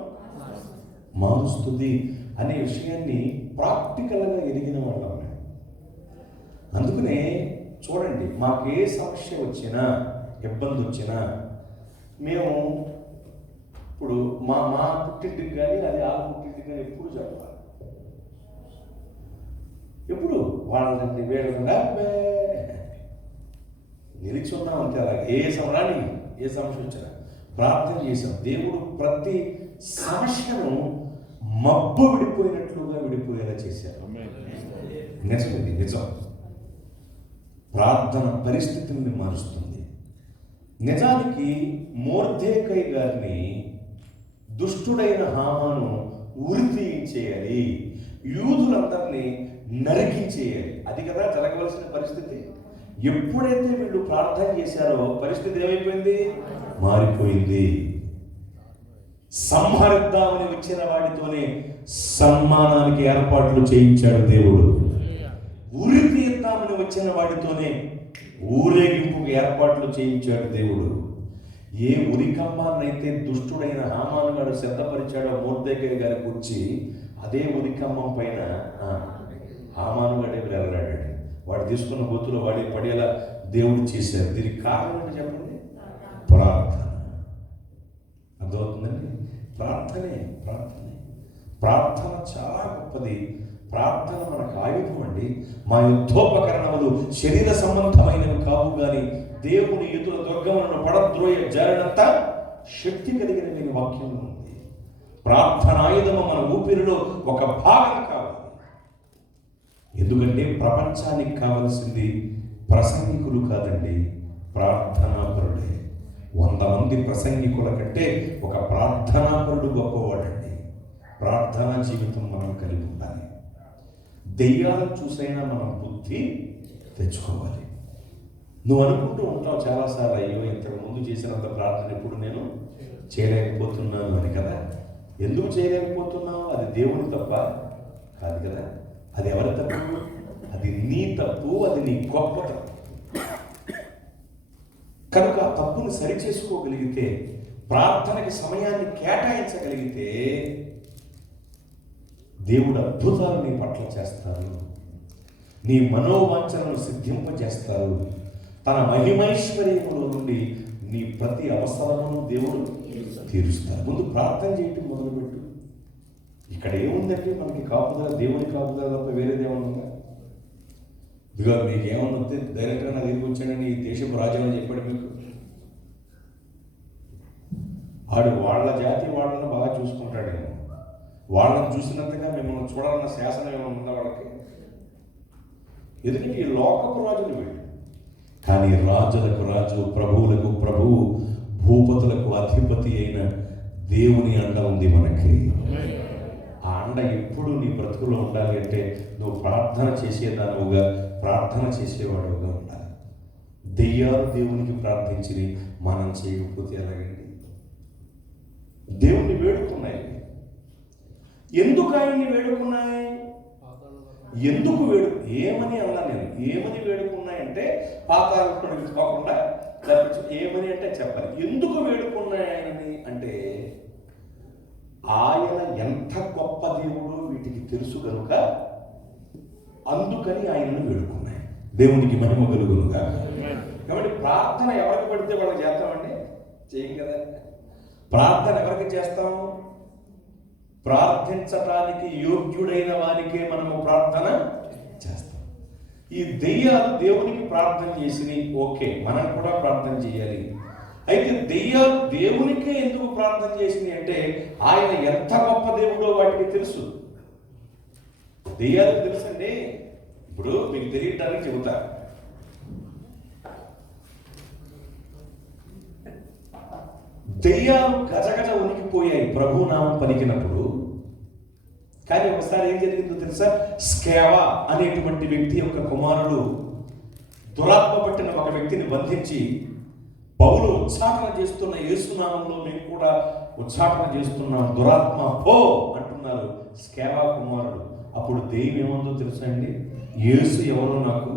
మారుస్తుంది అనే విషయాన్ని ప్రాక్టికల్గా ఎరిగిన వాళ్ళం. అందుకనే చూడండి, మాకు ఏ సమస్య వచ్చినా ఇబ్బంది వచ్చినా మేము ఇప్పుడు మా పుట్టింటికి కానీ అది ఆ పుట్టింటికి కానీ ఎప్పుడు చెప్పాలి. ఎప్పుడు వాళ్ళని వేడకుండా నిలిచి ఉన్నాం అంతే. అలాగే ఏ సమస్య వచ్చినా ప్రార్థన చేశాం. దేవుడు ప్రతి సమస్యను మబ్బు విడిపోయినట్లుగా విడిపోయేలా చేశారు. నిజం, నిజం. ప్రార్థన పరిస్థితుల్ని మారుస్తుంది. నిజానికి మొర్దెకై గారిని దుష్టుడైన హామాను ఉరి తీయించేయాలి, యూదులందరినీ నరికించేయాలి. అది కదా జరగవలసిన పరిస్థితి. ఎప్పుడైతే వీళ్ళు ప్రార్థన చేశారో పరిస్థితి ఏమైపోయింది? మారిపోయింది. సంహరిద్దామని వచ్చిన వాడితోనే సన్మానానికి ఏర్పాట్లు చేయించాడు దేవుడు. ఉరి తీద్దామని వచ్చిన వాడితోనే ఊరేగింపుకు ఏర్పాట్లు చేయించాడు దేవుడు. ఏ ఉరికమ్మాన్నైతే దుష్టుడైన హామాను గారు సిద్ధపరిచాడో మొర్దెకై గారికి వచ్చి, అదే ఉరికమ్మం పైన హామాను గారే వెళ్ళాడు. వాడు తీసుకున్న గొత్తులో వాడి పడేలా దేవుడు చేశారు. దీనికి కారణం ఏంటి చెప్పండి? ప్రార్థన. అర్థమవుతుందండి? ప్రార్థన చాలా గొప్పది. ప్రార్థన మనకు ఆయుధం అండి. మా యుద్ధోపకరణములు శరీర సంబంధమైనవి కావు కానీ దేవుని ఎదుల దుర్గములను పడద్రోయ జారినంత శక్తి కలిగిన వాక్యంలో ఉంది. ప్రార్థన ఆయుధము మన ఊపిరిలో ఒక భాగం కావాలి. ఎందుకంటే ప్రపంచానికి కావలసింది ప్రసంగికులు కాదండి, ప్రార్థనాపరుడే. 100 మంది ప్రసంగికుల కంటే ఒక ప్రార్థనాపరుడు గొప్పవాడండి. ప్రార్థనా జీవితం మనం కలిగి ఉండాలి. దెయ్యాలను చూసైనా మనం బుద్ధి తెచ్చుకోవాలి. నువ్వు అనుకుంటూ ఉంటావు చాలాసార్లు, అయ్యో ఇంతకు ముందు చేసినంత ప్రార్థన ఇప్పుడు నేను చేయలేకపోతున్నాను అని కదా. ఎందుకు చేయలేకపోతున్నావు? అది దేవుని తప్ప కాదు కదా. అది ఎవరి తప్పు? అది నీ తప్పు, అది నీ గొప్ప తప్పు. కనుక ఆ తప్పును సరిచేసుకోగలిగితే, ప్రార్థనకి సమయాన్ని కేటాయించగలిగితే దేవుడు అద్భుతాలు నీ పట్ల చేస్తారు. నీ మనోవాంఛనను సిద్ధింపజేస్తారు. తన మహిమైశ్వర్యములో నుండి నీ ప్రతి అవసరమును దేవుడు తీరుస్తారు. ముందు ప్రార్థన చేయటం మొదలుపెట్టు. ఇక్కడ ఏముందంటే మనకి కాపుదల, దేవుని కాపుదల తప్ప వేరేదేమన్నా ఉందా? ఇదిగో మీకు ఏమన్నా వస్తే డైరెక్ట్గా నా దగ్గరికి వచ్చాడని ఈ దేశపు రాజ్యం అని చెప్పాడు మీకు. వాడు వాళ్ళ జాతి వాళ్ళని బాగా చూసుకుంటాడేమో. వాళ్ళని చూసినంతగా మిమ్మల్ని చూడాలన్న శాసనం ఏమైనా ఉందా వాళ్ళకి? ఎందుకంటే ఈ లోకపు రాజులు వీళ్ళు. కానీ రాజులకు రాజు, ప్రభువులకు ప్రభువు, భూపతులకు అధిపతి అయిన దేవుని అండ ఉంది మనకి. ఆ అండ ఎప్పుడు నీ బ్రతుకులో ఉండాలి అంటే నువ్వు ప్రార్థన చేసేదానువుగా, ప్రార్థన చేసేవాడుగా ఉండాలి. దెయ్యాలు దేవునికి ప్రార్థించి మనం చేయకపోతే ఎలాగండి? దేవుణ్ణి వేడుకున్నాయి. ఎందుకు ఆయన్ని వేడుకున్నాయి? ఏమని అన్నా నేను, ఏమని వేడుకున్నాయంటే పాతాళానికి పోకుండా ఏమని అంటే చెప్పాలి. ఎందుకు వేడుకున్నాయని అంటే ఆయన ఎంత గొప్ప దేవుడు వీటికి తెలుసు కనుక అందుకని ఆయనను వేడుకున్నాయి. దేవునికి మహిమ కలుగునుగా. కాబట్టి ప్రార్థన ఎవరికి పడితే వాళ్ళకి చేస్తామండి? చేయం కదా. ప్రార్థన ఎవరికి చేస్తాము? ప్రార్థించటానికి యోగ్యుడైన వారికే మనము ప్రార్థన చేస్తాం. ఈ దెయ్యాలు దేవునికి ప్రార్థన చేసి ఓకే, మనం కూడా ప్రార్థన చేయాలి. అయితే దెయ్యాలు దేవునికే ఎందుకు ప్రార్థన చేసింది అంటే ఆయన ఎంత గొప్ప దేవుడో వాటికి తెలుసు. దెయ్యాలకు తెలుసండి. ఇప్పుడు మీకు తెలియటానికి చెబుతా. దెయ్యాలు గజగజ ఉనికిపోయాయి ప్రభు నామం పలికినప్పుడు. కానీ ఒకసారి ఏం జరిగిందో తెలుసా? స్కేవా అనేటువంటి వ్యక్తి యొక్క కుమారుడు దురాత్మ పట్టిన ఒక వ్యక్తిని బంధించి, పౌలు ఉచ్చాటన చేస్తున్న యేసునామంలో మేము కూడా ఉచ్చాటన చేస్తున్నాం, దురాత్మ పో అంటున్నారు స్కేవా కుమారుడు. అప్పుడు దెయ్యం ఏముందో తెలుసా అండి? యేసు ఎవరో నాకు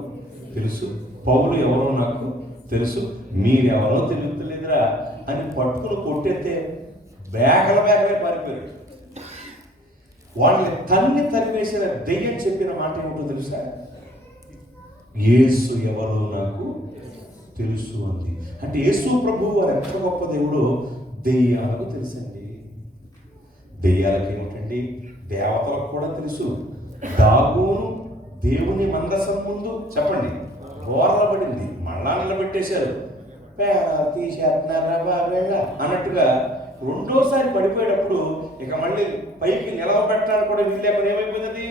తెలుసు, పౌలు ఎవరో నాకు తెలుసు, మీరెవరో తెలుగుతలేదురా అని పట్టుకుని కొట్టేస్తే బేగలే పారిపోయాడు. వాళ్ళని తరిమేసిన దెయ్యం చెప్పిన మాట ఏమిటో తెలుసా? యేసు ఎవరో నాకు తెలుసు అంది. అంటే యేసు ప్రభువు వారు ఎంత గొప్ప దేవుడో దెయ్యాలకు తెలుసండి. దెయ్యాలకు ఏమిటండి? దేవతలకు కూడా తెలుసు. దాగోను దేవుని మందసం ముందు చెప్పండి బోర్ల పడింది, మళ్ళా నిలబెట్టేశారు, అన్నట్టుగా రెండోసారి పడిపోయేటప్పుడు ఇక మళ్ళీ పైకి నిలవబెట్టడానికి కూడా వీళ్ళు లేకుండా ఏమైపోయింది?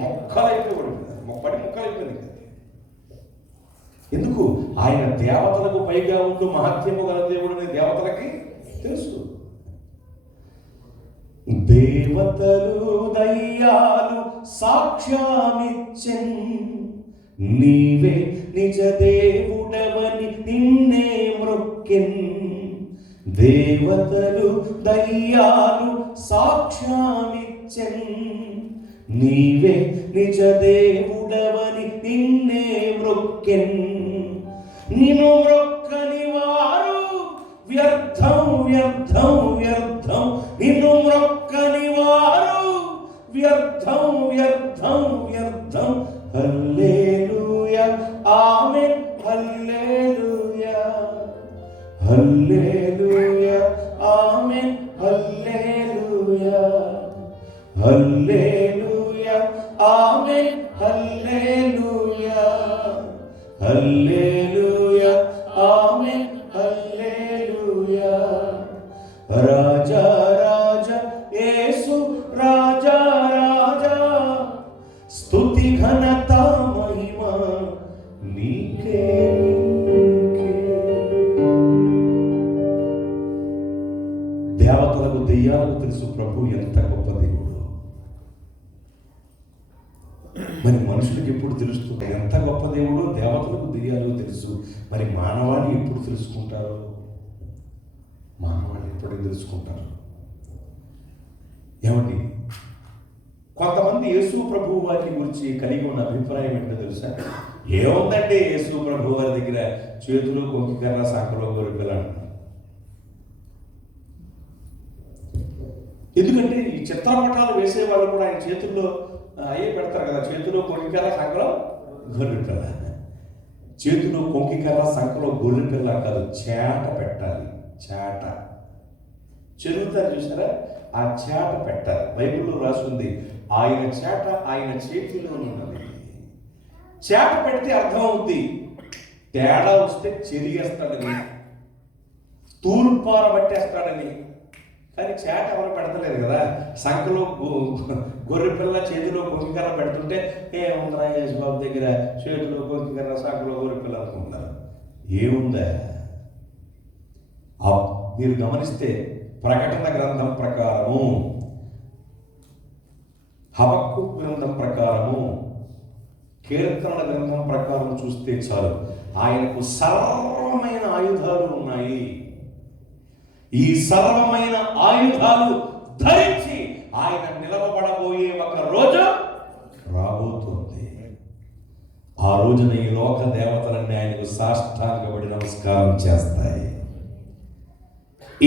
మొక్కలైపోయి పడిపోయింది, మొక్కలైపోయింది. ఎందుకు? ఆయన దేవతలకు పైగా ఉంటూ మహత్యము గల దేవుడు అనే దేవతలకి తెలుసు. దేవతలు దయ్యాలు సాక్ష్యమిచ్చెన్, నీవే నిజ దేవుడవని నిన్నే మ్రొక్కెన్. దేవతలు దయ్యాలు సాక్ష్యమిచ్చెన్, నీవే నిజ దేవుడవని నిన్నే మ్రొక్కెన్. నిన్ను మ్రొక్కని వారు వ్యర్థం వ్యర్థం వ్యర్థం, నిన్ను మ్రొక్కని వారు వ్యర్థం వ్యర్థం వ్యర్థం. హల్లెలూయా ఆమేన్, హల్లెలూయా హల్లెలూయా ఆమేన్, హల్లెలూయా హల్లెలూయా ఆమేన్, హల్లెలూయా హల్లెలూయా ఆమేన్, హల్లెలూయా. రాజా రాజా యేసు రాజా రాజా, స్తుతి ఘనత మహిమ నీకే నీకే. దేవతలకు దెయ్యాలకు తెలుసు ప్రభు ఎంత గొప్ప దేవుడు. మరి మనుషులకు ఎప్పుడు తెలుస్తుంది ఎంత గొప్ప దేవుడు? దేవతలకు దెయ్యాలు తెలుసు. మరి మానవాళి ఎప్పుడు తెలుసుకుంటారు? మానవాళి ఎప్పుడు తెలుసుకుంటారు? ఏమండి, కొంతమంది యేసు ప్రభు వారి గురించి కలిగి ఉన్న అభిప్రాయం ఏంటో తెలుసా? ఏముందండి యేసు ప్రభు వారి దగ్గర చేతులు కొంకికర్ర సంకలో గొరిపిల్ల అంటారు. ఎందుకంటే ఈ చిత్రపటాలు వేసేవాళ్ళు కూడా ఆయన చేతుల్లో అయ్యే పెడతారు కదా, చేతిలో కొంకికర్ర సంకలో గొర్రెపిల్ల. చేతిలో కొంకికర్ర సంకలో గొర్రెపిల్ల కాదు, చేట పెట్టాలి. చేట చెరువుతారు చూసారా? ఆ చేట పెట్టాలి. బైబిల్లో రాసింది ఆయన చేట ఆయన చేతిలో ఉన్నది. చేట పెడితే అర్థం అవుద్ది, తేడా వస్తే చెరిగేస్తాడని, తూర్పార పట్టేస్తాడని. కానీ చేట ఎవరు పెడతలేదు కదా. సంకలో గొర్రె పిల్ల చేతిలో కొంకికర్ర పెడుతుంటే ఏముందా యేసుబాబు దగ్గర చేతిలో కొంకికర్ర సంకలో గొర్రె పిల్ల అనుకుంటున్నారు. ఏముందా? మీరు గమనిస్తే ప్రకటన గ్రంథం ప్రకారము, హబక్కు గ్రంథం ప్రకారము, కీర్తనల గ్రంథం ప్రకారం చూస్తే చాలు, ఆయనకు సర్వమైన ఆయుధాలు ఉన్నాయి. ఈ సర్వమైన ఆయుధాలు ధరించి ఆయన నిలవబడబోయే ఒక రోజు రాబోతుంది. ఆ రోజున ఈ లోక దేవతలన్నీ ఆయనకు సాష్టాంగపడి నమస్కారం చేస్తాయి.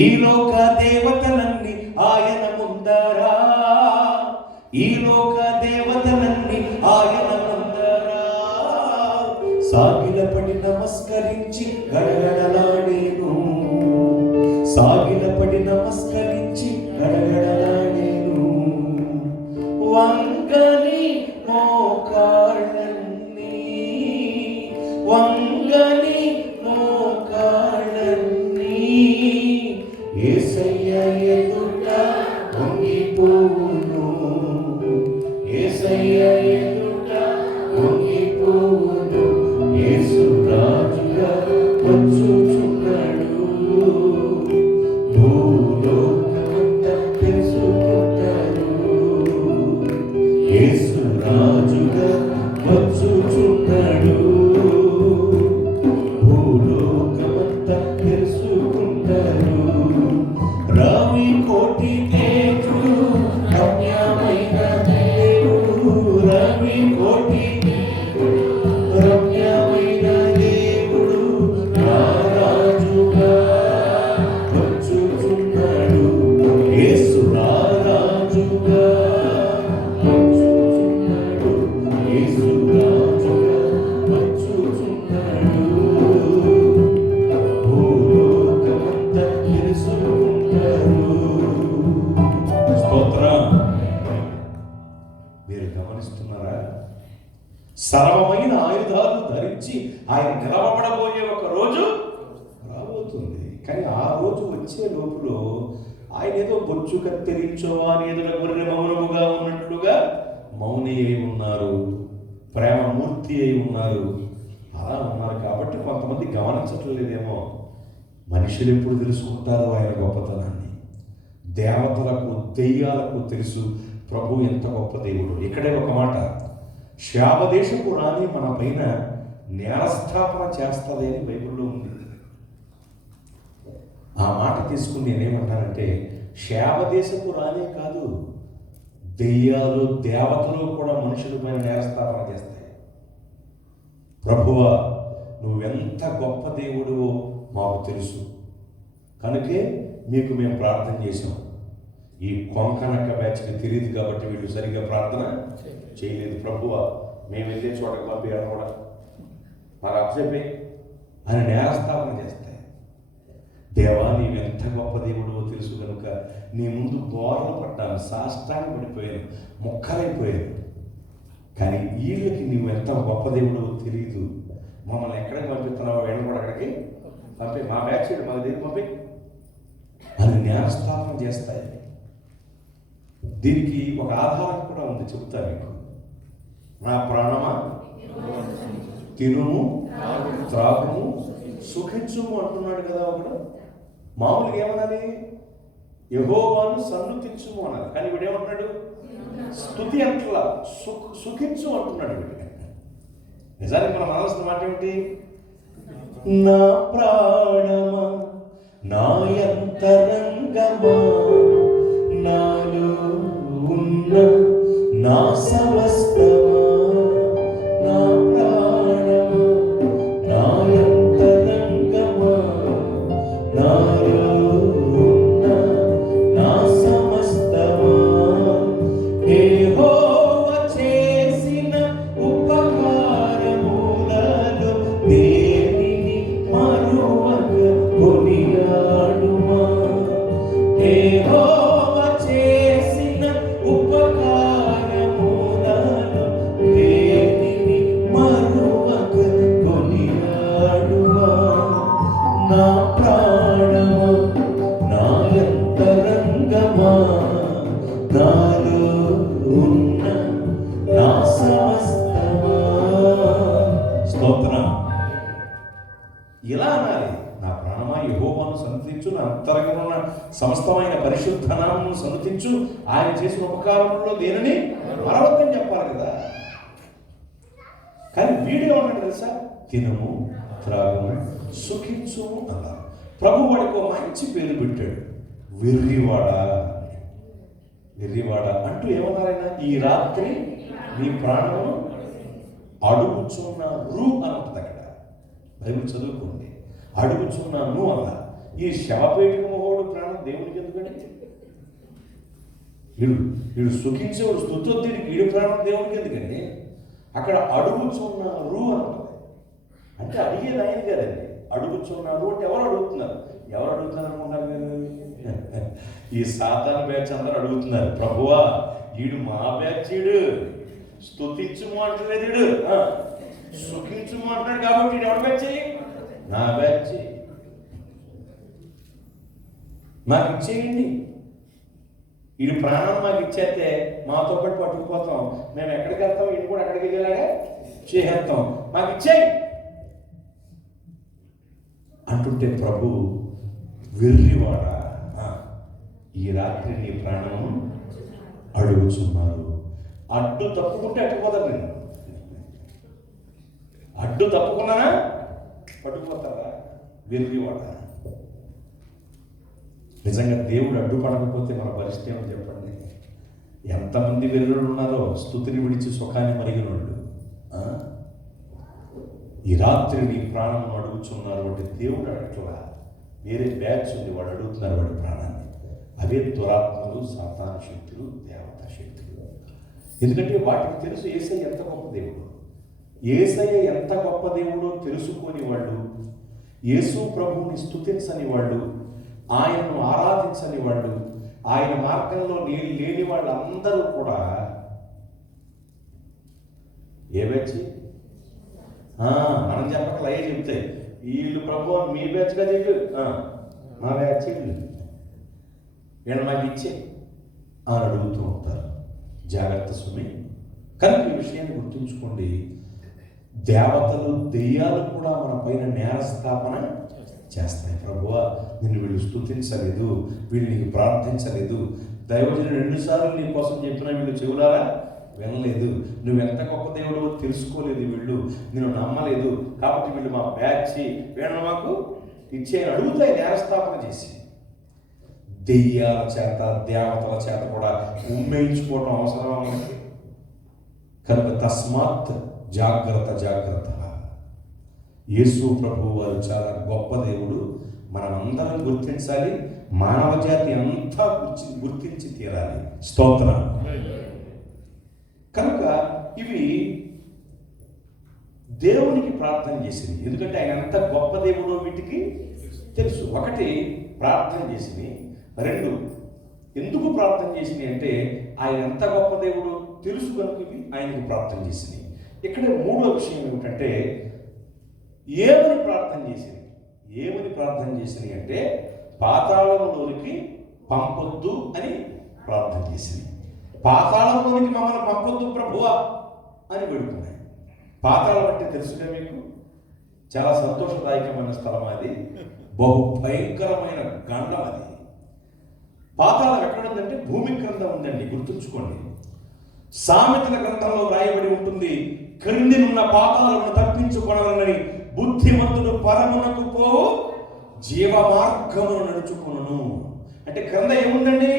ఈ లోక దేవతలన్నీ ఆయన ముందరా, ఈ లోక దేవతలన్నీ ఆయన ముందరా సాగిలపడి నమస్కరించి గడగడలాడేను, సాగిలపడి నమస్కరించి గడగడలాడేను. వంగని మోకాళ్ళన్నీ, వంగని మోకాళ్ళన్నీ యేసయ్య ఎదుట వంగిపోవును, యేసయ్య ఎదుట వంగిపోవును. యేసు రాజుగా వచ్చుచున్నాడు, మీరు గమనిస్తున్నారా? సర్వమైన ఆయుధాలు ధరించి ఆయన నిలబడబోయే ఒక రోజు రాబోతుంది. కానీ ఆ రోజు వచ్చే లోపల ఆయన ఏదో బొచ్చు కత్తిరించో అని ఎదుట గొర్రె మౌనముగా ఉన్నట్లుగా మౌని అయి ఉన్నారు, ప్రేమమూర్తి అయి ఉన్నారు. అలా ఉన్నారు కాబట్టి కొంతమంది గమనించట్లేదేమో. మనుషులు ఎప్పుడు తెలుసుకుంటారో ఆయన గొప్పతనాన్ని. దేవతలకు దెయ్యాలకు తెలుసు ప్రభు ఎంత గొప్ప దేవుడు. ఇక్కడే ఒక మాట, శాపదేశపు రాణి మన పైన నేరస్థాపన చేస్తుంది అని బైబిల్లో ఉంది. ఆ మాట తీసుకుని నేనేమంటానంటే, శాపదేశపు రాణి కాదు, దెయ్యాలు దేవతలు కూడా మనుషుల పైన నేరస్థాపన చేస్తాయి. ప్రభువా, నువ్వెంత గొప్ప దేవుడివో మాకు తెలుసు, కనుకే మీకు మేము ప్రార్థన చేసాం. ఈ కొంకనక్క బ్యాచ్కి తెలియదు కాబట్టి వీళ్ళు సరిగ్గా ప్రార్థన చేయలేదు. ప్రభువా, మేము వెళ్ళే చోటకి పంపించడం కూడా మాకు అప్పచెప్పి అని నేరస్థాపన చేస్తాయి. దేవా, నీవెంత గొప్ప దేవుడో తెలుసు కనుక నీ ముందు బోర్లు పడ్డాను, సాష్టాంగ పడిపోయాను, మొక్కలైపోయాను. కానీ వీళ్ళకి నువ్వు ఎంత గొప్ప దేవుడో తెలియదు. మమ్మల్ని ఎక్కడికి పంపిస్తున్నావో వీళ్ళని కూడా అక్కడికి పంపి, మా బ్యాచ్ మా దగ్గర పంపి అని న్యాయస్థాపన చేస్తాయి. దీనికి ఒక ఆధారం కూడా ఉంది, చెప్తా మీకు. నా ప్రాణమా తినుము త్రాగుము సుఖించుము అంటున్నాడు కదా ఒకడు. మామూలుగా ఏమనాలి? యెహోవాను సన్నుతించుము అన్నారు. కానీ వీడేమంటున్నాడు? స్తుతి అంటలా, సుఖించు అంటున్నాడు వీడు. నిజానికి మనం అనాల్సిన మాట ఏమిటి? నా ప్రాణమా నా యంతరంగమా నాలో ఉన్న నా సమస్తమా, నా ప్రాణమా నా యంతరంగమా నాలో ఉన్న నా సమస్తమా, యెహోవా చేసిన ఉపకారములలో దేనిని మరువక కొనియాడుమా, యెహోవా చేసిన ఉపకారములలో దేనిని మరువక కొనియాడుమా, నా ప్రాణమా నా యంతరంగమా నాలో ఉన్న నా సమస్తమా. స్తోత్రం. ఇలా అనాలి, నా ప్రాణమా యెహోవాను సన్నుతించు, నా అంతరంగంలో ఉన్న సమస్తమైన పరిశుద్ధ నామమును సన్నుతించు, ఆయన చేసిన ఉపకారంలో దేనిని మరవద్దని చెప్పాలి కదా. కానీ వీడియో ఉన్నాడు తెలుసా? తినము త్రాగము సుఖించుము అన్నారు. ప్రభు వాడికి ఒక మంచి పేరు పెట్టాడు, వెర్రివాడ. వెర్రివాడ అంటూ ఏమన్నారైనా, ఈ రాత్రి నీ ప్రాణము అడుగుచున్నారు అని ఉంటుంది అక్కడ. బైబిల్ చదువుకోండి, అడుగుచున్నాను అన్న. ఈ శవపేటిక మొహోడు ప్రాణం దేవునికి ఎందుకండి? వీడు సుఖించేవాడు స్తుతోద్యుడికి వీడి ప్రాణం దేవునికి ఎందుకండి? అక్కడ అడుగుచున్నారు అంటుంది. అంటే అడిగేది ఆయన కదండి. అడుగుచున్నారు అంటే ఎవరు అడుగుతున్నారు? ఎవరు అడుగుతున్నారు అనుకుంటారు మీరు? ఈ సాతాను బ్యాచ్ అందరూ అడుగుతున్నారు, ప్రభువా వీడు మా బ్యాచ్, వీడు స్తుతించుము అంటలేదు, వీడు సుఖించుము అంటాడు కాబట్టి వీడు ఎవరు బ్యాచ్? నా బ్యాచ్. నాకు ఇచ్చేయండి, వీడి ప్రాణం మాకు ఇచ్చేస్తే మాతో పాటు పట్టుకుపోతాం, మేము ఎక్కడికి వెళ్తాం, వీడు కూడా అక్కడికి వెళ్ళాగా చేసేస్తాం, మాకు ఇచ్చేయి అంటుంటే ప్రభు వెర్రివాడా, ఈ రాత్రి నీ ప్రాణము అడుగుచున్నారు. అడ్డు తప్పుకుంటే అట్టుకుపోతారు. నేను అడ్డు తప్పుకున్నానా పట్టుకుపోతారా? వెర్రివాడా. నిజంగా దేవుడు అడ్డుపడకపోతే మన పరిస్థితి ఏమో చెప్పండి. ఎంతమంది వెర్రులు ఉన్నారో స్తుతిని విడిచి సుఖాన్ని మరిగిన వాళ్ళు. ఈ రాత్రి నీ ప్రాణం అడుగుచున్నారు అంటే దేవుడు అడగట్లా, వేరే బ్యాచ్ ఉంది, వాడు అడుగుతున్నారు వాడి ప్రాణాన్ని. అవే దురాత్మలు, సాతాను శక్తులు, దేవతా శక్తులు. ఎందుకంటే వాటికి తెలుసు యేసయ్య ఎంత గొప్ప దేవుడు. యేసయ్య ఎంత గొప్ప దేవుడో తెలుసుకొని వాళ్ళు, యేసు ప్రభువుని స్తుతించని వాళ్ళు, ఆయనను ఆరాధించని వాళ్ళు, ఆయన మార్గంలో లేని వాళ్ళందరూ కూడా ఏ బ్యాచ్? మనం చెప్పక అయ్యే చెప్తాయి. వీళ్ళు ప్రభు మీ బ్యాచ్గా చెప్పు, మా బ్యాచ్ వీళ్ళు మాకు ఇచ్చే అని అడుగుతూ ఉంటారు. జాగ్రత్త సుమి. కనుక ఈ విషయాన్ని గుర్తుంచుకోండి. దేవతలు దెయ్యాలు కూడా మన పైన నేరస్థాపన చేస్తాయి. ప్రభువా, నిన్ను వీళ్ళు స్తుతించలేదు, వీళ్ళు నీకు ప్రార్థించలేదు, దైవజనుడు 2 సార్లు నీ కోసం చెప్పినా వీళ్ళు చెవులారా వినలేదు, నువ్వెంత గొప్ప దేవుడు తెలుసుకోలేదు, వీళ్ళు నేను నమ్మలేదు, కాబట్టి వీళ్ళు మా బ్యాచ్, వీళ్ళని మాకు ఇచ్చేయని అడుగుతాయి నేరస్థాపన చేసి. దెయ్యాల చేత దేవతల చేత కూడా ఉమ్మేయించుకోవడం అవసరమా మనకి? కనుక తస్మాత్ జాగ్రత్త జాగ్రత్త. యేసు ప్రభు వారు చాలా గొప్ప దేవుడు, మనమందరం గుర్తించాలి, మానవ జాతి అంతా గుర్తించి తీరాలి. స్తోత్రం. కనుక ఇవి దేవునికి ప్రార్థన చేసింది, ఎందుకంటే ఆయన ఎంత గొప్ప దేవుడో వీటికి తెలుసు. 1 ప్రార్థన చేసింది, 2 ఎందుకు ప్రార్థన చేసింది అంటే ఆయన ఎంత గొప్ప దేవుడో తెలుసు కనుక ఇవి ఆయనకు ప్రార్థన చేసింది. ఇక్కడ 3వ విషయం ఏమిటంటే ఏమని ప్రార్థన చేసింది? ఏమని ప్రార్థన చేసింది అంటే పాతాళంలోనికి పంపొద్దు అని ప్రార్థన చేసింది. పాతాళంలోనికి మమ్మల్ని పంపొద్దు ప్రభువా అని పెడుతున్నాయి. పాతాళం అంటే తెలుసుగా మీకు, చాలా సంతోషదాయకమైన స్థలం అది, బహు భయంకరమైన గండం అది. పాతాళం ఎక్కడ ఉందంటే భూమి క్రింద ఉందండి, గుర్తుంచుకోండి. సామెతల గ్రంథంలో వ్రాయబడి ఉంటుంది, క్రిందినున్న పాతాళమును తప్పించుకొనని బుద్ధిమంతుడు పరమునకు పోవు జీవ మార్గమును నడుచుకొనును. అంటే క్రింద ఏముందండి?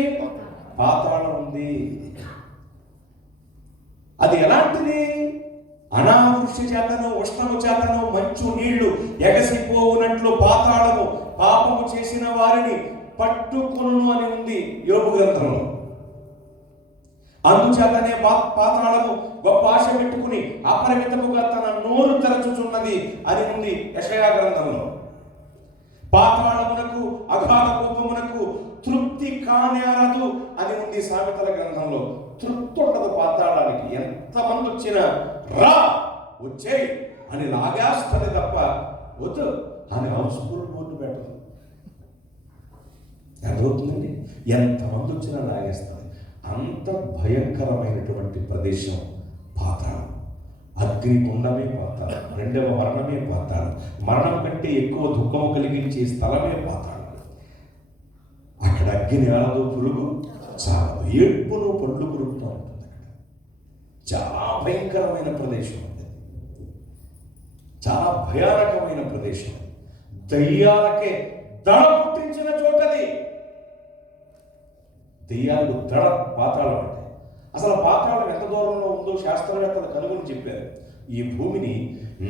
పాతాళం ఉంది. అది ఎలాంటిది? అనావృష్టి చేతను ఉష్ణము చేతను మంచు నీళ్లు ఎగసిపోవునట్లు పాతాళము పాపము చేసిన వారిని పట్టుకొనును అని ఉంది యోబు గ్రంథంలో. అందుచేతనే పాతాళము గొప్ప ఆశ పెట్టుకుని అపరిమితముగా తన నోరు తెరచుచున్నది అని ఉంది యెషయా గ్రంథంలో. పాతాళమునకు అగాధ కోపమునకు తృప్తి కానేరదు అని ఉంది సామెతల గ్రంథంలో. తృప్తి ఉండదు పాతాళానికి, ఎంతమంది వచ్చినా రా వచ్చేయి అని లాగేస్తుంది తప్ప వద్దు అని హౌస్ఫుల్ బోర్డు పెట్టదు. అర్థమవుతుందండి? ఎంతమంది వచ్చినా లాగేస్తుంది. అంత భయంకరమైనటువంటి ప్రదేశం పాతాళం. అగ్నిగుండమే పాతాళం, 2వ మరణమే పాతాళం. మరణం కంటే ఎక్కువ దుఃఖము కలిగించే స్థలమే పాతాళం. అక్కడ అగ్ని ఆడదు, పురుగు చాలదు, ఏడ్పును పళ్ళు పురుగుతూ ఉంటుంది. చాలా భయంకరమైన ప్రదేశం ఉంది, చాలా భయానకమైన ప్రదేశం. దయ్యాలకే దడ పుట్టించిన చోటది. దెయ్యాలకు దడ పాతాళం అంటే. అసలు పాతాళం ఎంత దూరంలో ఉందో శాస్త్రవేత్తలు కనుగొని చెప్పారు. ఈ భూమిని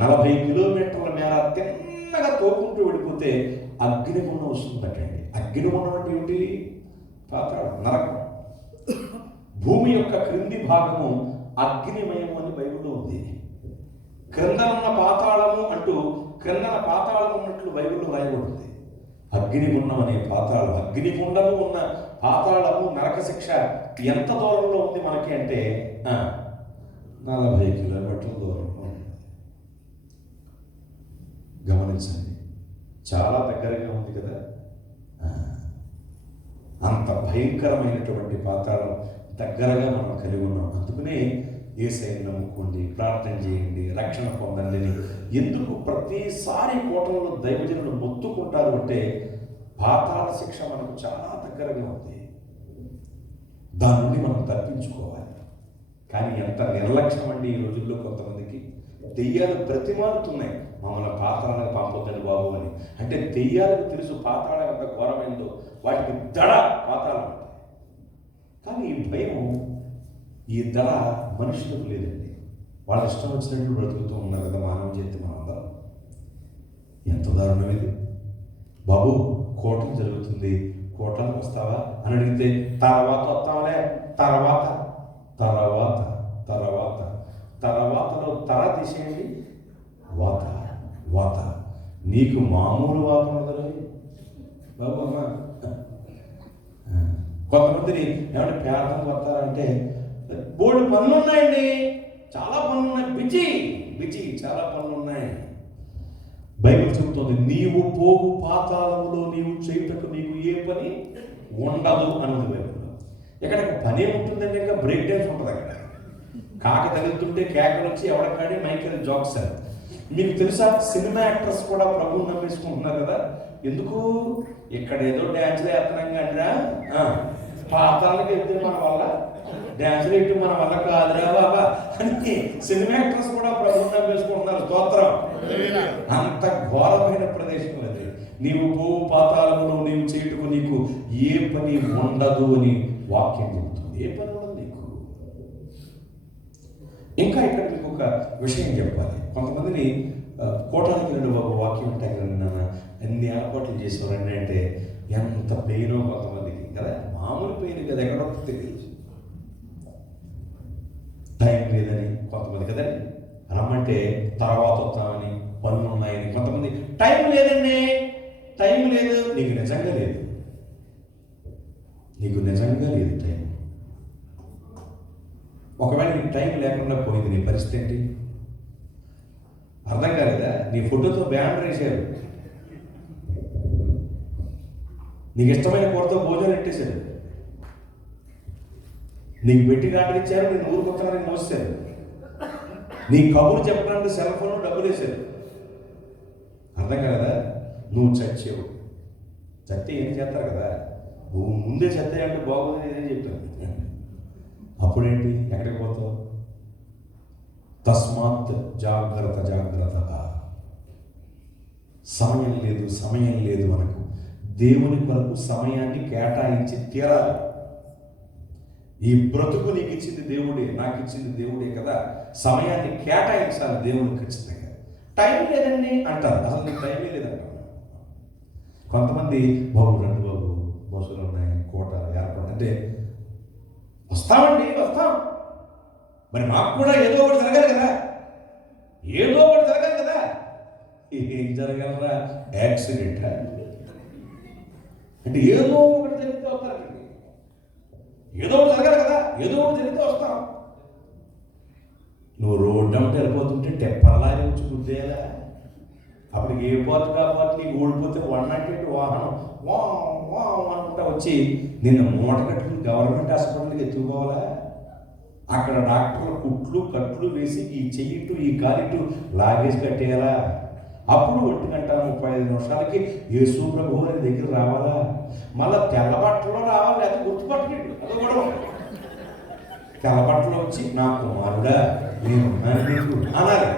40 కిలోమీటర్ల మేర తిన్నగా తోకుంటూ వెళ్ళిపోతే అగ్నిగుండం వస్తుందటండి. అగ్నిగుండం అంటే ఏమిటి? పాతాళం, నరకం. భూమి యొక్క క్రింది భాగము అగ్నిమయము అని బైబిల్లో ఉంది. క్రిందనున్న పాతాళము అంటూ క్రిందన పాతాళం ఉన్నట్లు బైబిల్లో రాయబడింది. అగ్నిగుండం అనే పాతాళం, అగ్నిగుండము ఉన్న పాతాళము, నరక శిక్ష ఎంత దూరంలో ఉంది మనకి అంటే 40 కిలోమీటర్ల దూరంలో ఉంది. గమనించండి, చాలా దగ్గరగా ఉంది కదా. అంత భయంకరమైనటువంటి పాతాళం దగ్గరగా మనం కలిగి ఉన్నాం. అందుకనే యేసయ్యను నమ్ముకోండి, ప్రార్థన చేయండి, రక్షణ పొందండి. ఎందుకు ప్రతిసారి కోటలలో దైవజనులు మొత్తుకుంటారు అంటే పాతాళ శిక్ష మనకు చాలా దగ్గరగా ఉంది, దాని నుండి మనం తప్పించుకోవాలి. కానీ ఎంత నిర్లక్ష్యం అండి ఈ రోజుల్లో కొంతమందికి. దెయ్యాలు బ్రతిమాలుతున్నాయి, మమ్మల్ని పాతాళానికి పంపొద్దని బాబు అని. అంటే దెయ్యాలకు తెలుసు పాతాళం ఎంత ఘోరమైందో, వాటికి దడ పాతాళం. కానీ ఈ భయం, ఈ దడ మనుషులకు లేదండి. వాళ్ళ ఇష్టం వచ్చినట్లు బ్రతుకుతూ ఉన్నారు కదా మానవ చేతి. మనందరం ఎంత దారుణం ఇది. బాబు కోటం జరుగుతుంది, కోటలకు వస్తావా అని అడిగితే తర్వాత వస్తావులే, తర్వాత తర్వాత తర్వాత తర్వాతలో తర తీసేయండి, వాత వాత. నీకు మామూలు వాత ఉండదు బాబు. అమ్మ కొంతమందిని ఏమంటే పేదలకు వస్తారంటే బోర్డు పనులు ఉన్నాయండి, చాలా పనులు ఉన్నాయి, బిజీ బిజీ, చాలా పనులు ఉన్నాయి. బైబిల్ చెబుతుంది, నీవు పోవు పాతాళములో నీవు చేయుటకు నీకు ఏ పని ఉండదు అన్నది బైబిల్లో. ఇక్కడ పని ఉంటుందండి, ఇంకా బ్రేక్ డాన్స్ ఉంటుంది. అక్కడ కాక తగులుతుంటే కేకలు వచ్చి ఎవడకాడి మైకేల్ జాక్సన్. మీకు తెలుసా, సినిమా యాక్టర్స్ కూడా ప్రభువుని నమ్మేసుకుంటున్నారు కదా. ఎందుకు? ఇక్కడ ఏదో డ్యాన్స్లు వేస్తున్నాం కానీరా, పాతాలకు వెళ్తే మన వల్ల డ్యాన్స్లు వేయటం మన వల్ల కాదురా బాబా అని సినిమా యాక్టర్స్ కూడా ప్రభువుని నమ్మేసుకుంటున్నారు. స్తోత్రం. అంత ఘోరమైన ప్రదేశం అది. నీవు పోవు పాతాళములో నీవు చేయుటకు నీకు ఏ పని ఉండదు అని వాక్యం చెబుతుంది. ఏ పని ఉండదు నీకు. ఇంకా ఇక్కడ మీకు ఒక విషయం చెప్పాలి. కొంతమందిని కోటానికి రెండు బాబు వాక్యం ఉంటాయి కదా, నాన్న అన్ని ఏర్పాట్లు చేసేవారండి అంటే ఎంత పెయినో కొంతమందికి కదా. మామూలు పెయిన్ కదా, ఎక్కడో తెలియదు. టైం లేదని కొంతమంది కదండి, రమ్మంటే తర్వాత వస్తామని, పనులు ఉన్నాయని కొంతమంది. టైం లేదండి, టైం లేదు. నీకు నిజంగా లేదు, నీకు నిజంగా లేదు టైం. ఒకవేళ నీకు టైం లేకుండా పోయింది, నీ పరిస్థితి ఏంటి? అర్థం కాలేదా? నీ ఫోటోతో బ్యానర్ వేసారు, నీకు ఇష్టమైన కూరతో భోజనం పెట్టేశారు, నీకు పెట్టి ఆర్డర్ ఇచ్చారు, నేను ఊరుకొస్తానని మోసారు, నీ కబురు చెప్పడానికి సెల్ ఫోన్ డబ్బులు వేశారు. అర్థం కాలేదా? నువ్వు చచ్చావు. చస్తే ఏం చేస్తారు కదా, నువ్వు ముందే చస్తే అంటే బాగుంది ఏం చెప్పాను. అప్పుడేంటి, ఎక్కడికి పోతావు? తస్మాత్ జాగ్రత్త జాగ్రత్త. సమయం లేదు, సమయం లేదు. మనకు దేవుని కొరకు సమయాన్ని కేటాయించి తీరాలి. ఈ బ్రతుకు నీకు ఇచ్చింది దేవుడే, నాకు ఇచ్చింది దేవుడే కదా. సమయాన్ని కేటాయించాలి దేవుడికి ఖచ్చితంగా. టైం లేదండి అంటారు, అసలు నీకు టైమే లేదంటారు. కొంతమంది బాబు రండి బాబు, బస్సులు ఉన్నాయి, కోట ఏర్పడి అంటే వస్తామండి, వస్తాం. మరి మాకు కూడా ఏదో ఒకటి జరగాలి కదా, ఏదో ఒకటి జరగాలి కదా. ఏం జరగలరా? యాక్సిడెంట్ అంటే ఏదో ఒకటి జరిగితే వస్తారు. ఏదో ఒకటి జరగాలి కదా, ఏదో ఒకటి జరిగితే వస్తాం. నువ్వు రోడ్డు అంటే వెళ్ళిపోతుంటే టెప్పర్లాగే వచ్చి గుద్దేయాలా? అప్పటికి ఏ పోతు కాబట్టి నీకు ఓడిపోతే 108 వాహనం వా వా అనుకుంటా వచ్చి నిన్ను మూట కట్టుకుని గవర్నమెంట్ హాస్పిటల్కి ఎత్తుకోవాలా? అక్కడ డాక్టర్లు కుట్లు కట్లు వేసి ఈ చెయ్యిట్టు ఈ కాలిట్టు లాగేసి కట్టేయాలా? అప్పుడు 1:35 యేసు ప్రభువు వారి దగ్గర రావాలా? మళ్ళా తెల్లబట్టలో రావాలి, లేకపోతే గుర్తుపట్టలేదు. అది కూడా తెల్లబట్టలో వచ్చి నా కుమారుడా నేను నీకు అనాలి.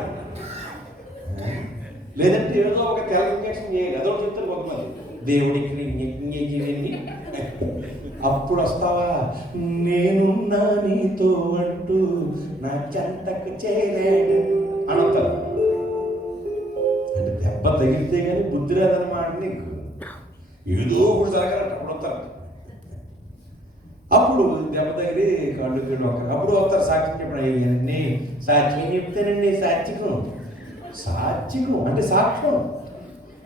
లేదంటే ఏదో ఒక తెల్ల ఇంజక్షన్ చేయాలి. అదొక చెప్తారు కొంతమంది, దేవుడికి ఇంజక్షన్ చేయాలి. అప్పుడు వస్తావా? నేనున్నా నీతో అంటూ నా చెంతకు చేయలేడు అనంటారు. అంటే దెబ్బ తగిలితే కానీ బుద్ధి రాదన్నమాట నీకు. ఏదో ఒకటి జరగాలంటే అప్పుడు వస్తారు. అప్పుడు దెబ్బ తగిలి కళ్ళు గిడ్డు అప్పుడు వస్తారు సాక్ష్యం చెప్పడం. ఇవన్నీ సాక్ష్యం చెప్తానండి. సాత్వికం అంటే సాక్ష్యం.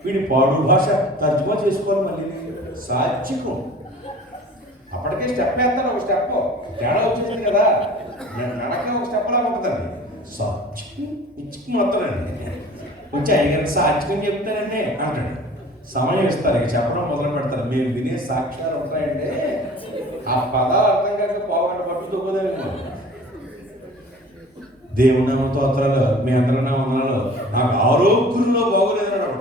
వీడి పాడు భాష తర్జుమా చేసుకోవాలి. మళ్ళీ సాత్వికం అప్పటికే స్టెప్ వేస్తాను, ఒక స్టెప్ తేడా వచ్చింది కదా, నడక ఒక స్టెప్ లాగా ఉంటుందండి. సాత్వికం ఇచ్చుకుని వస్తానండి, వచ్చి అయ్యగారికి సాత్వికం చెప్తానండి అంటాడు. సమయం ఇస్తారు, ఇక చెప్పడం మొదలు పెడతారు. మేము వినే సాక్ష్యాలు ఉంటాయంటే ఆ పదాలు అర్థం కాక పోగొట్ట పట్టుతూ పోదేమో. దేవుని నామస్తోత్రాలు, మీ అందరి నామములలో నాకు ఆరోగ్యంలో బాగోలేదన్నాడు.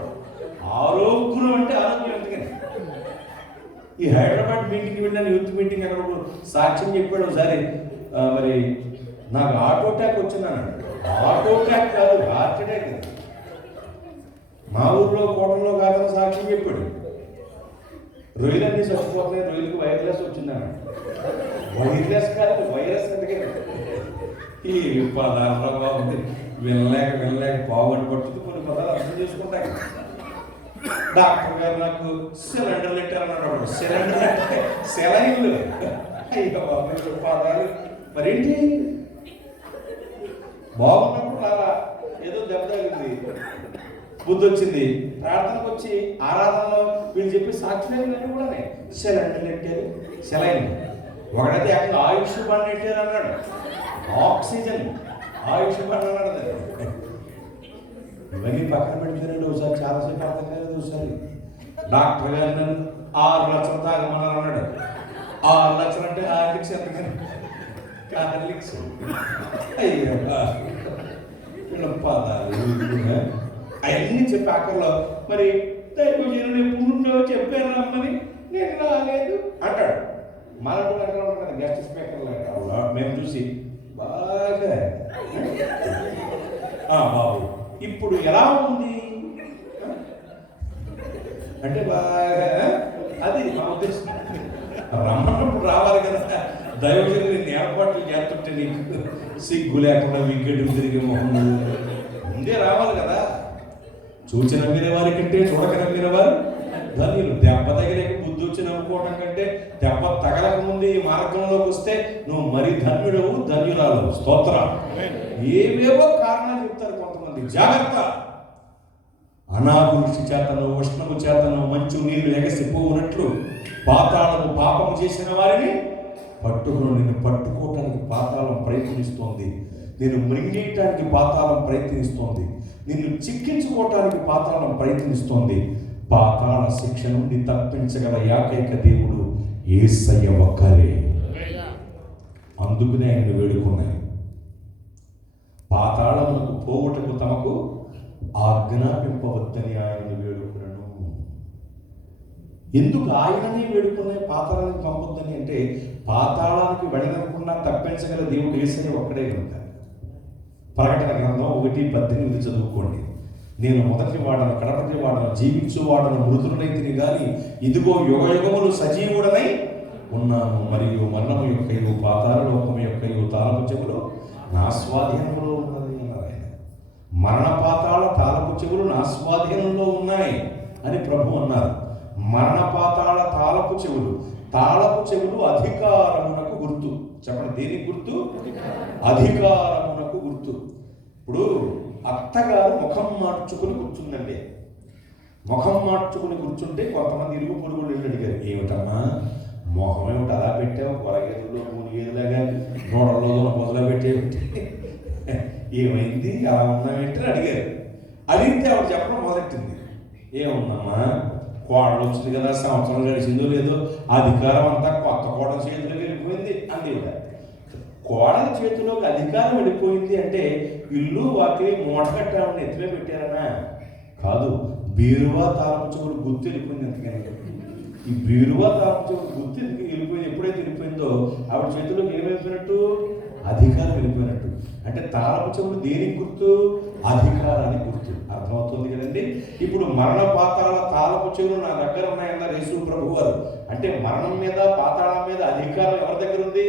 ఆరోగ్యం అంటే ఆరోగ్యం ఎందుకని? ఈ హైదరాబాద్ మీటింగ్ వెళ్ళాను, యూత్ మీటింగ్, అక్కడ సాక్ష్యం చెప్పాడు ఒకసారి. మరి నాకు హార్ట్ అటాక్ వచ్చిందన్నాడు. హార్ట్ అటాక్ కాదు, హార్ట్ అటాక్. మా ఊర్లో కోటలో కాదని సాక్ష్యం చెప్పాడు. రొయ్యలన్నీ చచ్చిపోతున్నాయి, రొయ్యలకు వైరస్ వచ్చిందన్నాడు. వైరస్ కాదు, వైరస్ ఎందుకని? ఈ పదార్థంగా ఉంది, వినలేక పావుగంట పట్టుకు కొన్ని పదాలు అర్థం చేసుకుంటాయి. డాక్టర్ గారు నాకు సిలిండర్లు పెట్టారన్నాడు. సిలిండర్ అంటే సెలైన్లు. పదాలు మరేంటి? బాగున్నప్పుడు అలా ఏదో దెబ్బ తగిలింది, బుద్ధి వచ్చింది, ప్రార్థనకు వచ్చి ఆరాధనలో వీళ్ళు చెప్పి సాక్షులన్నీ కూడా సిలిండర్లు పెట్టారు, సెలైన్లు. ఒకడైతే ఏకంగా ఆయుష్ బండి పెట్టారు అన్నాడు. ఆయుష్మాన్ అన్నాడు. ఇవన్నీ పక్కన పెడితేనండి ఒకసారి చాలాసేపు అర్థం కాలేదు. ఒకసారి డాక్టర్ గారు నన్ను 6 లక్షలు తాగమన్నారు అన్నాడు. 6 లక్షలు అంటే హార్లిక్స్ ఎంతకని? హార్లిక్స్ అయ్యా పదాలు అవన్నీ చెప్పి ఆఖరిలో మరి దైవజనులు ఎప్పుడు ఉండవో చెప్పారు రమ్మని నేను రాలేదు అంటాడు. మనకు అక్కడ ఉంటాడు గెస్ట్ స్పీకర్లు అంటారు. మేము చూసి బాగా బాబు ఇప్పుడు ఎలా ఉంది అంటే బాగా అది మా ఉద్దేశం. రమ్మన్నప్పుడు రావాలి కదా. దైవజనులు నేను ఏర్పాట్లు చేస్తుంటే నీకు సిగ్గు లేకుండా వికెట్ తిరిగి మొహం ముందే రావాలి కదా. చూచి నమ్మిన వారి కంటే చూడక నమ్మిన వారు ధన్యులు. దెబ్బ తగిలేక బుద్ధి వచ్చి నమ్ముకోవడం కంటే దెబ్బ తగలక ముందు ఈ మార్గంలోకి వస్తే నువ్వు మరి ధన్యుడవు, ధన్యురాలు. స్తోత్రం. ఏవేవో కారణాలు చెప్తారు కొంతమంది. జాగ్రత్త. అనావృష్టి చేతను, ఉష్ణము చేతను మంచు నీళ్లు ఎగసిపోవునట్లు పాతాళము పాపము చేసిన వారిని పట్టుకుని నిన్ను పట్టుకోవటానికి పాతాళం ప్రయత్నిస్తోంది. నేను మృంగేయటానికి పాతాళం ప్రయత్నిస్తోంది. నిన్ను చిక్కించుకోవటానికి పాతాళం ప్రయత్నిస్తోంది. పాతాళ శిక్ష నుండి తప్పించగల ఏకైక దేవుడు యేసయ్య ఒక్కరే. అందుకనే ఆయన వేడుకున్నాయి. పాతాళమునకు పోవుటకు తమకు ఆజ్ఞాపింపవద్దని ఆయన వేడుకున్నాను. ఎందుకు ఆయననే వేడుకున్నాయి పాతాళానికి పంపొద్దని అంటే పాతాళానికి వెళ్ళకుండా తప్పించగల దేవుడు యేసయ్య ఒక్కడే కనుక. ప్రకటన గ్రంథం 1:18 చదువుకోండి. నేను మొదటి వాడను, కడపటి వాడను, జీవించు వాడను, మృతులనైతిని గాని ఇదిగో యుగయుగములు సజీవుడనై ఉన్నాను. మరియు మరణము యొక్కయు పాతాళ లోకము యొక్కయు తాళపు చెవులు నా స్వాధీనంలో ఉన్నది అన్నారు ఆయన. మరణ పాతాళ తాళపు చెవులు నా స్వాధీనంలో ఉన్నాయి అని ప్రభు అన్నారు. మరణ పాతాళ తాళపు చెవులు, తాళపు చెవులు అధికారమునకు గుర్తు. చెప్పండి, దేనికి గుర్తు? అధికారమునకు గుర్తు. ఇప్పుడు అత్తగారు ముఖం మార్చుకుని కూర్చుందండి. ముఖం మార్చుకుని కూర్చుంటే కొంతమంది ఇరుగు పొరుగులు వెళ్ళి అడిగారు, ఏమిటమ్మా మొహం ఏమిటి అలా పెట్టావు, కొరగేదులో మూలిగేదిలాగా నోడల్లో మొదలు పెట్టేమిటి, ఏమైంది అలా ఉన్నామేంటి అని అడిగారు. అడిగితే ఆవిడ చెప్పడం మొదలెట్టింది, ఏముందమ్మా కోడలు వచ్చింది కదా, సంవత్సరం గడిచిందో లేదో అధికారం అంతా కొత్త కోడల చేతిలోకి వెళ్ళిపోయింది అంది. కోడల చేతిలోకి అధికారం వెళ్ళిపోయింది అంటే ఇల్లు వాకిలి మూట కట్టామని ఎత్తులో పెట్టారనా? కాదు, బీరువా తాళపు చెవులు గుర్తు వెళ్ళిపోయింది. ఎంతకని ఈ బీరువా తాళపు చెవులు గుర్తు వెళ్ళిపోయింది. ఎప్పుడైతే వెళ్ళిపోయిందో ఆవిడ చేతిలోకి ఏమైపోయినట్టు? అధికారం వెళ్ళిపోయినట్టు. అంటే తాళపు చెవులు దేనికి గుర్తు? అధికారానికి గుర్తు. అర్థమవుతుంది కదండి. ఇప్పుడు మరణ పాతాళ తాళపు చెవులు నా దగ్గర ఉన్నాయన్నారు యేసు ప్రభు వారు. అంటే మరణం మీద పాతాళం మీద అధికారం ఎవరి దగ్గర ఉంది?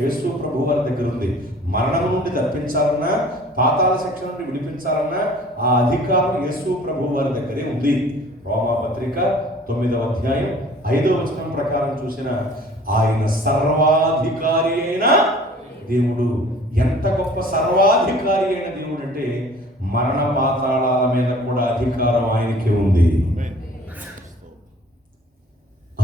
యేసు ప్రభు వారి దగ్గర ఉంది. మరణం నుండి తప్పించాలన్నా, పాతాళ శిక్ష నుండి విడిపించాలన్నా ఆ అధికారం యేసు ప్రభు వారి దగ్గరే ఉంది. రోమాపత్రిక 9వ అధ్యాయం 5వ వచనం ప్రకారం చూసిన ఆయన సర్వాధికారి అయిన దేవుడు. ఎంత గొప్ప సర్వాధికారి అయిన దేవుడు అంటే మరణ పాతాళాల మీద కూడా అధికారం ఆయనకే ఉంది.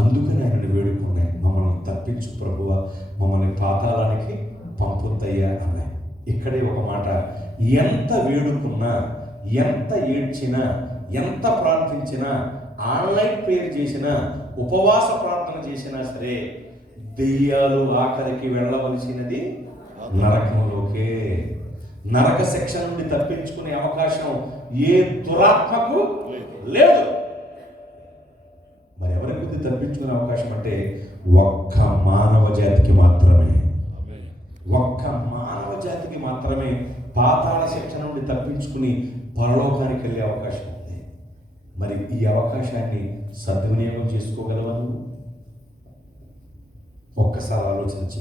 అందుకని ఆయనను వేడుకున్నాయి, మమ్మల్ని తప్పించు ప్రభువా, మమ్మల్ని పాతాళానికి పంపుతయ్యా అన్నాయి. ఇక్కడే ఒక మాట, ఎంత వేడుకున్నా, ఎంత ఏడ్చినా, ఎంత ప్రార్థించినా, ఆన్లైన్ ప్రేయర్ చేసినా, ఉపవాస ప్రార్థన చేసినా సరే దెయ్యాలు ఆఖరికి వెళ్ళవలసినది నరకంలోకే. నరక శిక్ష నుండి తప్పించుకునే అవకాశం ఏ దురాత్మకు లేదు. మరి ఎవరి కొద్ది తప్పించుకునే అవకాశం అంటే ఒక్క మానవ జాతికి మాత్రమే. ఒక్క మానవ జాతికి మాత్రమే పాతాళ శిక్ష నుండి తప్పించుకుని పరలోకానికి వెళ్ళే అవకాశం ఉంది. మరి ఈ అవకాశాన్ని సద్వినియోగం చేసుకోగలవా? ఒక్కసారి ఆలోచించి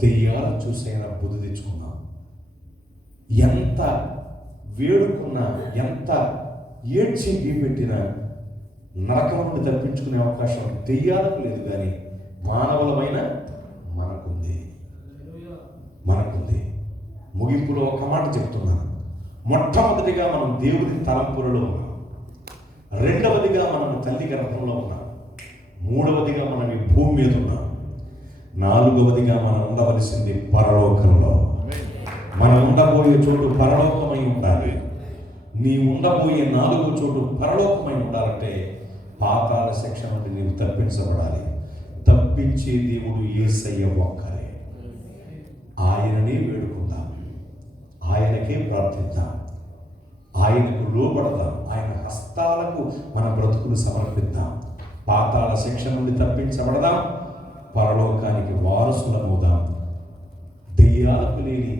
దెయ్యాలు చూసైనా బుద్ధి తెచ్చుకున్నాం. ఎంత వేడుకున్నా, ఎంత ఏడ్చి పెట్టినా నరకం నుండి తప్పించుకునే అవకాశం దెయ్యాలకు లేదు, కానీ మానవులమైన మనకుంది. ముగింపులో ఒక మాట చెప్తున్నాను. మొట్టమొదటిగా మనం దేవుడి తలంపులలో ఉన్నాం. రెండవదిగా మనం తల్లి గర్భంలో ఉన్నాం. మూడవదిగా మనం ఈ భూమి మీద ఉన్నాం. నాలుగవదిగా మనం ఉండవలసింది పరలోకంలో. మనం ఉండబోయే చోటు పరలోకమై ఉండాలి. నీ ఉండబోయే 4వ చోటు పరలోకమై ఉండాలంటే పాతాళ శిక్ష నుండి నీవు తప్పించబడాలి. తప్పించే దేవుడు యేసయ్య ఒక్కరే. ఆయననే వేడుకుందాం, ఆయనకే ప్రార్థిద్దాం, ఆయనకు లోబడదాం, ఆయన హస్తాలకు మన బ్రతుకులు సమర్పిద్దాం. పాతాళ శిక్ష నుండి తప్పించబడదాం, పరలోకానికి వారసులమవుదాం. దెయ్యాలకు లేని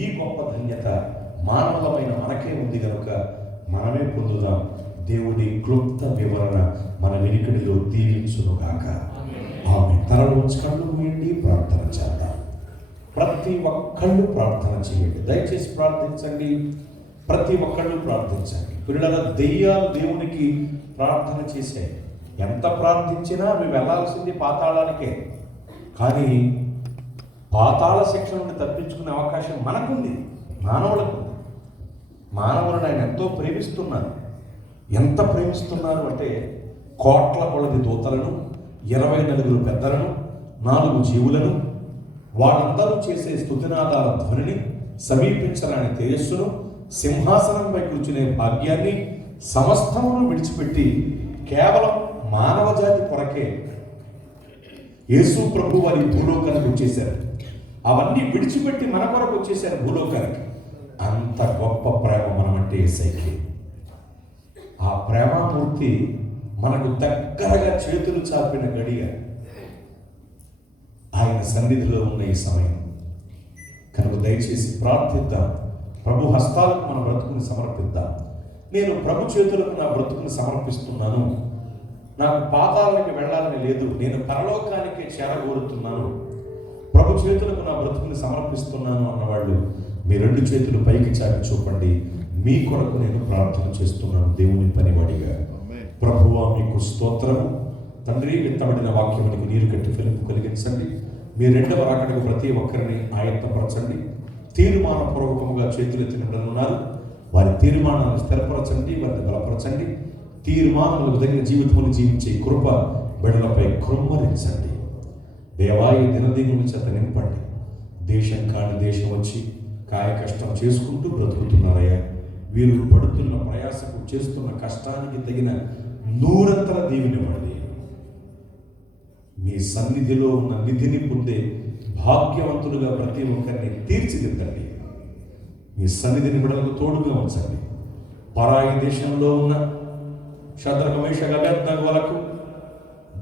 ఈ గొప్ప ధన్యత మానవులమైన మనకే ఉంది కనుక మనమే పొందుదాం. దేవుడి క్లుప్త వివరణ మన వెనుకడిలో దీవించునుగాక. ఆమె తలలో కళ్ళు మూయండి, ప్రార్థన చేద్దాం. ప్రతి ఒక్కళ్ళు ప్రార్థన చేయండి, దయచేసి ప్రార్థించండి. ప్రతి ఒక్కళ్ళు ప్రార్థించండి. పిల్లల దెయ్యాలు దేవునికి ప్రార్థన చేశాయి. ఎంత ప్రార్థించినా అవి వెళ్ళాల్సింది పాతాళానికే. కానీ పాతాళ శిక్ష నుండి తప్పించుకునే అవకాశం మనకుంది, మానవులకు. మానవులను ఆయన ఎంతో ప్రేమిస్తున్నారు. ఎంత ప్రేమిస్తున్నారు అంటే కోట్ల కొలది దూతలను, 24 పెద్దలను, 4 జీవులను, వాళ్ళందరూ చేసే స్తుతినాదాల ధ్వనిని, సమీపించరాని తేజస్సును, సింహాసనంపై కూర్చునే భాగ్యాన్ని సమస్తమును విడిచిపెట్టి కేవలం మానవ జాతి కొరకే యేసు ప్రభు వారి భూలోకానికి వచ్చేశారు. అవన్నీ విడిచిపెట్టి మన కొరకు వచ్చేసారు భూలోకానికి. అంత గొప్ప ప్రేమ మనమంటే యేసయ్యకి. ఆ ప్రేమామూర్తి మనకు దగ్గరగా చేతులు చాపిన గడియ ఆయన సన్నిధిలో ఉన్న ఈ సమయం కనుక దయచేసి ప్రార్థిద్దాం. ప్రభు హస్తాలకు మన బ్రతుకుని సమర్పిద్దాం. నేను ప్రభు చేతులకు నా బ్రతుకుని సమర్పిస్తున్నాను, నాకు పాతాళానికి వెళ్ళాలని లేదు, నేను పరలోకానికి చేరగోరుతున్నాను, ప్రభు చేతులకు నా బ్రతుకుని సమర్పిస్తున్నాను అన్నవాళ్ళు మీ 2 చేతులు పైకి చాపి చూపండి. మీ కొరకు నేను ప్రార్థన చేస్తున్నాను దేవుని పనివాడిగా. ప్రభువా మీకు స్తోత్రము. తండ్రి, విత్తబడిన వాక్యమునికి నీరు కట్టి ఫలింపు కలిగించండి. మీ 2వ రాకడకు ప్రతి ఒక్కరిని ఆయత్తపరచండి. తీర్మానపూర్వకముగా చేతులెత్తిన ఉన్నారు, వారి తీర్మానాలను స్థిరపరచండి, వారిని బలపరచండి. తీర్మానాలకు తగిన జీవితమును జీవించే కృప బిడ్డలపై కృమ్మరించండి. దేవాయి దినదిగుని చేత నింపండి. దేశం కాని దేశం వచ్చి కాయ కష్టం చేసుకుంటూ బ్రతుకుతున్నారయ్యా. వీరు పడుతున్న ప్రయాసకు, చేస్తున్న కష్టానికి తగిన 100 దీవెనివ్వండి. మీ సన్నిధిలో ఉన్న నిధిని పొందే భాగ్యవంతులుగా ప్రతి ఒక్కరిని తీర్చిదిద్దండి. మీ సన్నిధిని బిడ్డలకు తోడుగా ఉంచండి. పరాయి దేశంలో ఉన్న శద్రక, మేషక, అబేద్నెగోలకు,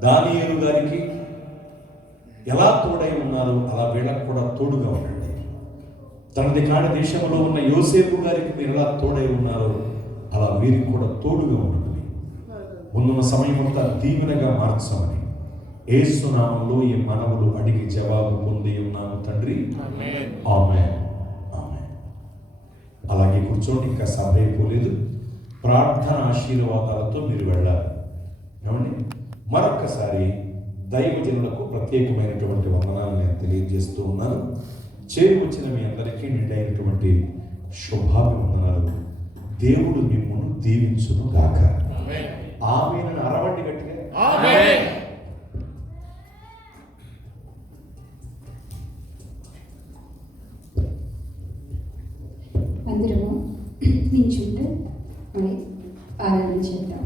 దానియేలు గారికి ఎలా తోడై ఉన్నారో అలా వీళ్ళకు కూడా తోడుగా ఉండండి. తనది కాని దేశంలో ఉన్న యోసేపు గారికి మీరు ఎలా తోడై ఉన్నారో అలా వీరికి కూడా తోడుగా ఉండండి. ముందున్న సమయం అంతా దీవెనగా మార్చమని యేసు నామములో ఈ మనవులు అడిగి జవాబు పొంది ఉన్నాము తండ్రి. ఆమేన్. ఆమేన్. అలాగే కూర్చోండి, ఇంకా సభ అయిపోలేదు. ప్రార్థన ఆశీర్వాదాలతో మీరు వెళ్ళాలి. ఏమండి, మరొక్కసారి దైవజనులకు ప్రత్యేకమైనటువంటి వందనాలు నేను తెలియజేస్తూ ఉన్నాను. చేరువచ్చిన మీ అందరికీ నిండైనటువంటి శుభాభివందనాలు. దేవుడు మిమ్మల్ని దీవించును గాక. ఆమేన్. అరవండి గట్టిగా. ఆమేన్. అందరము నించుంటే ఆరాధన చేద్దాం.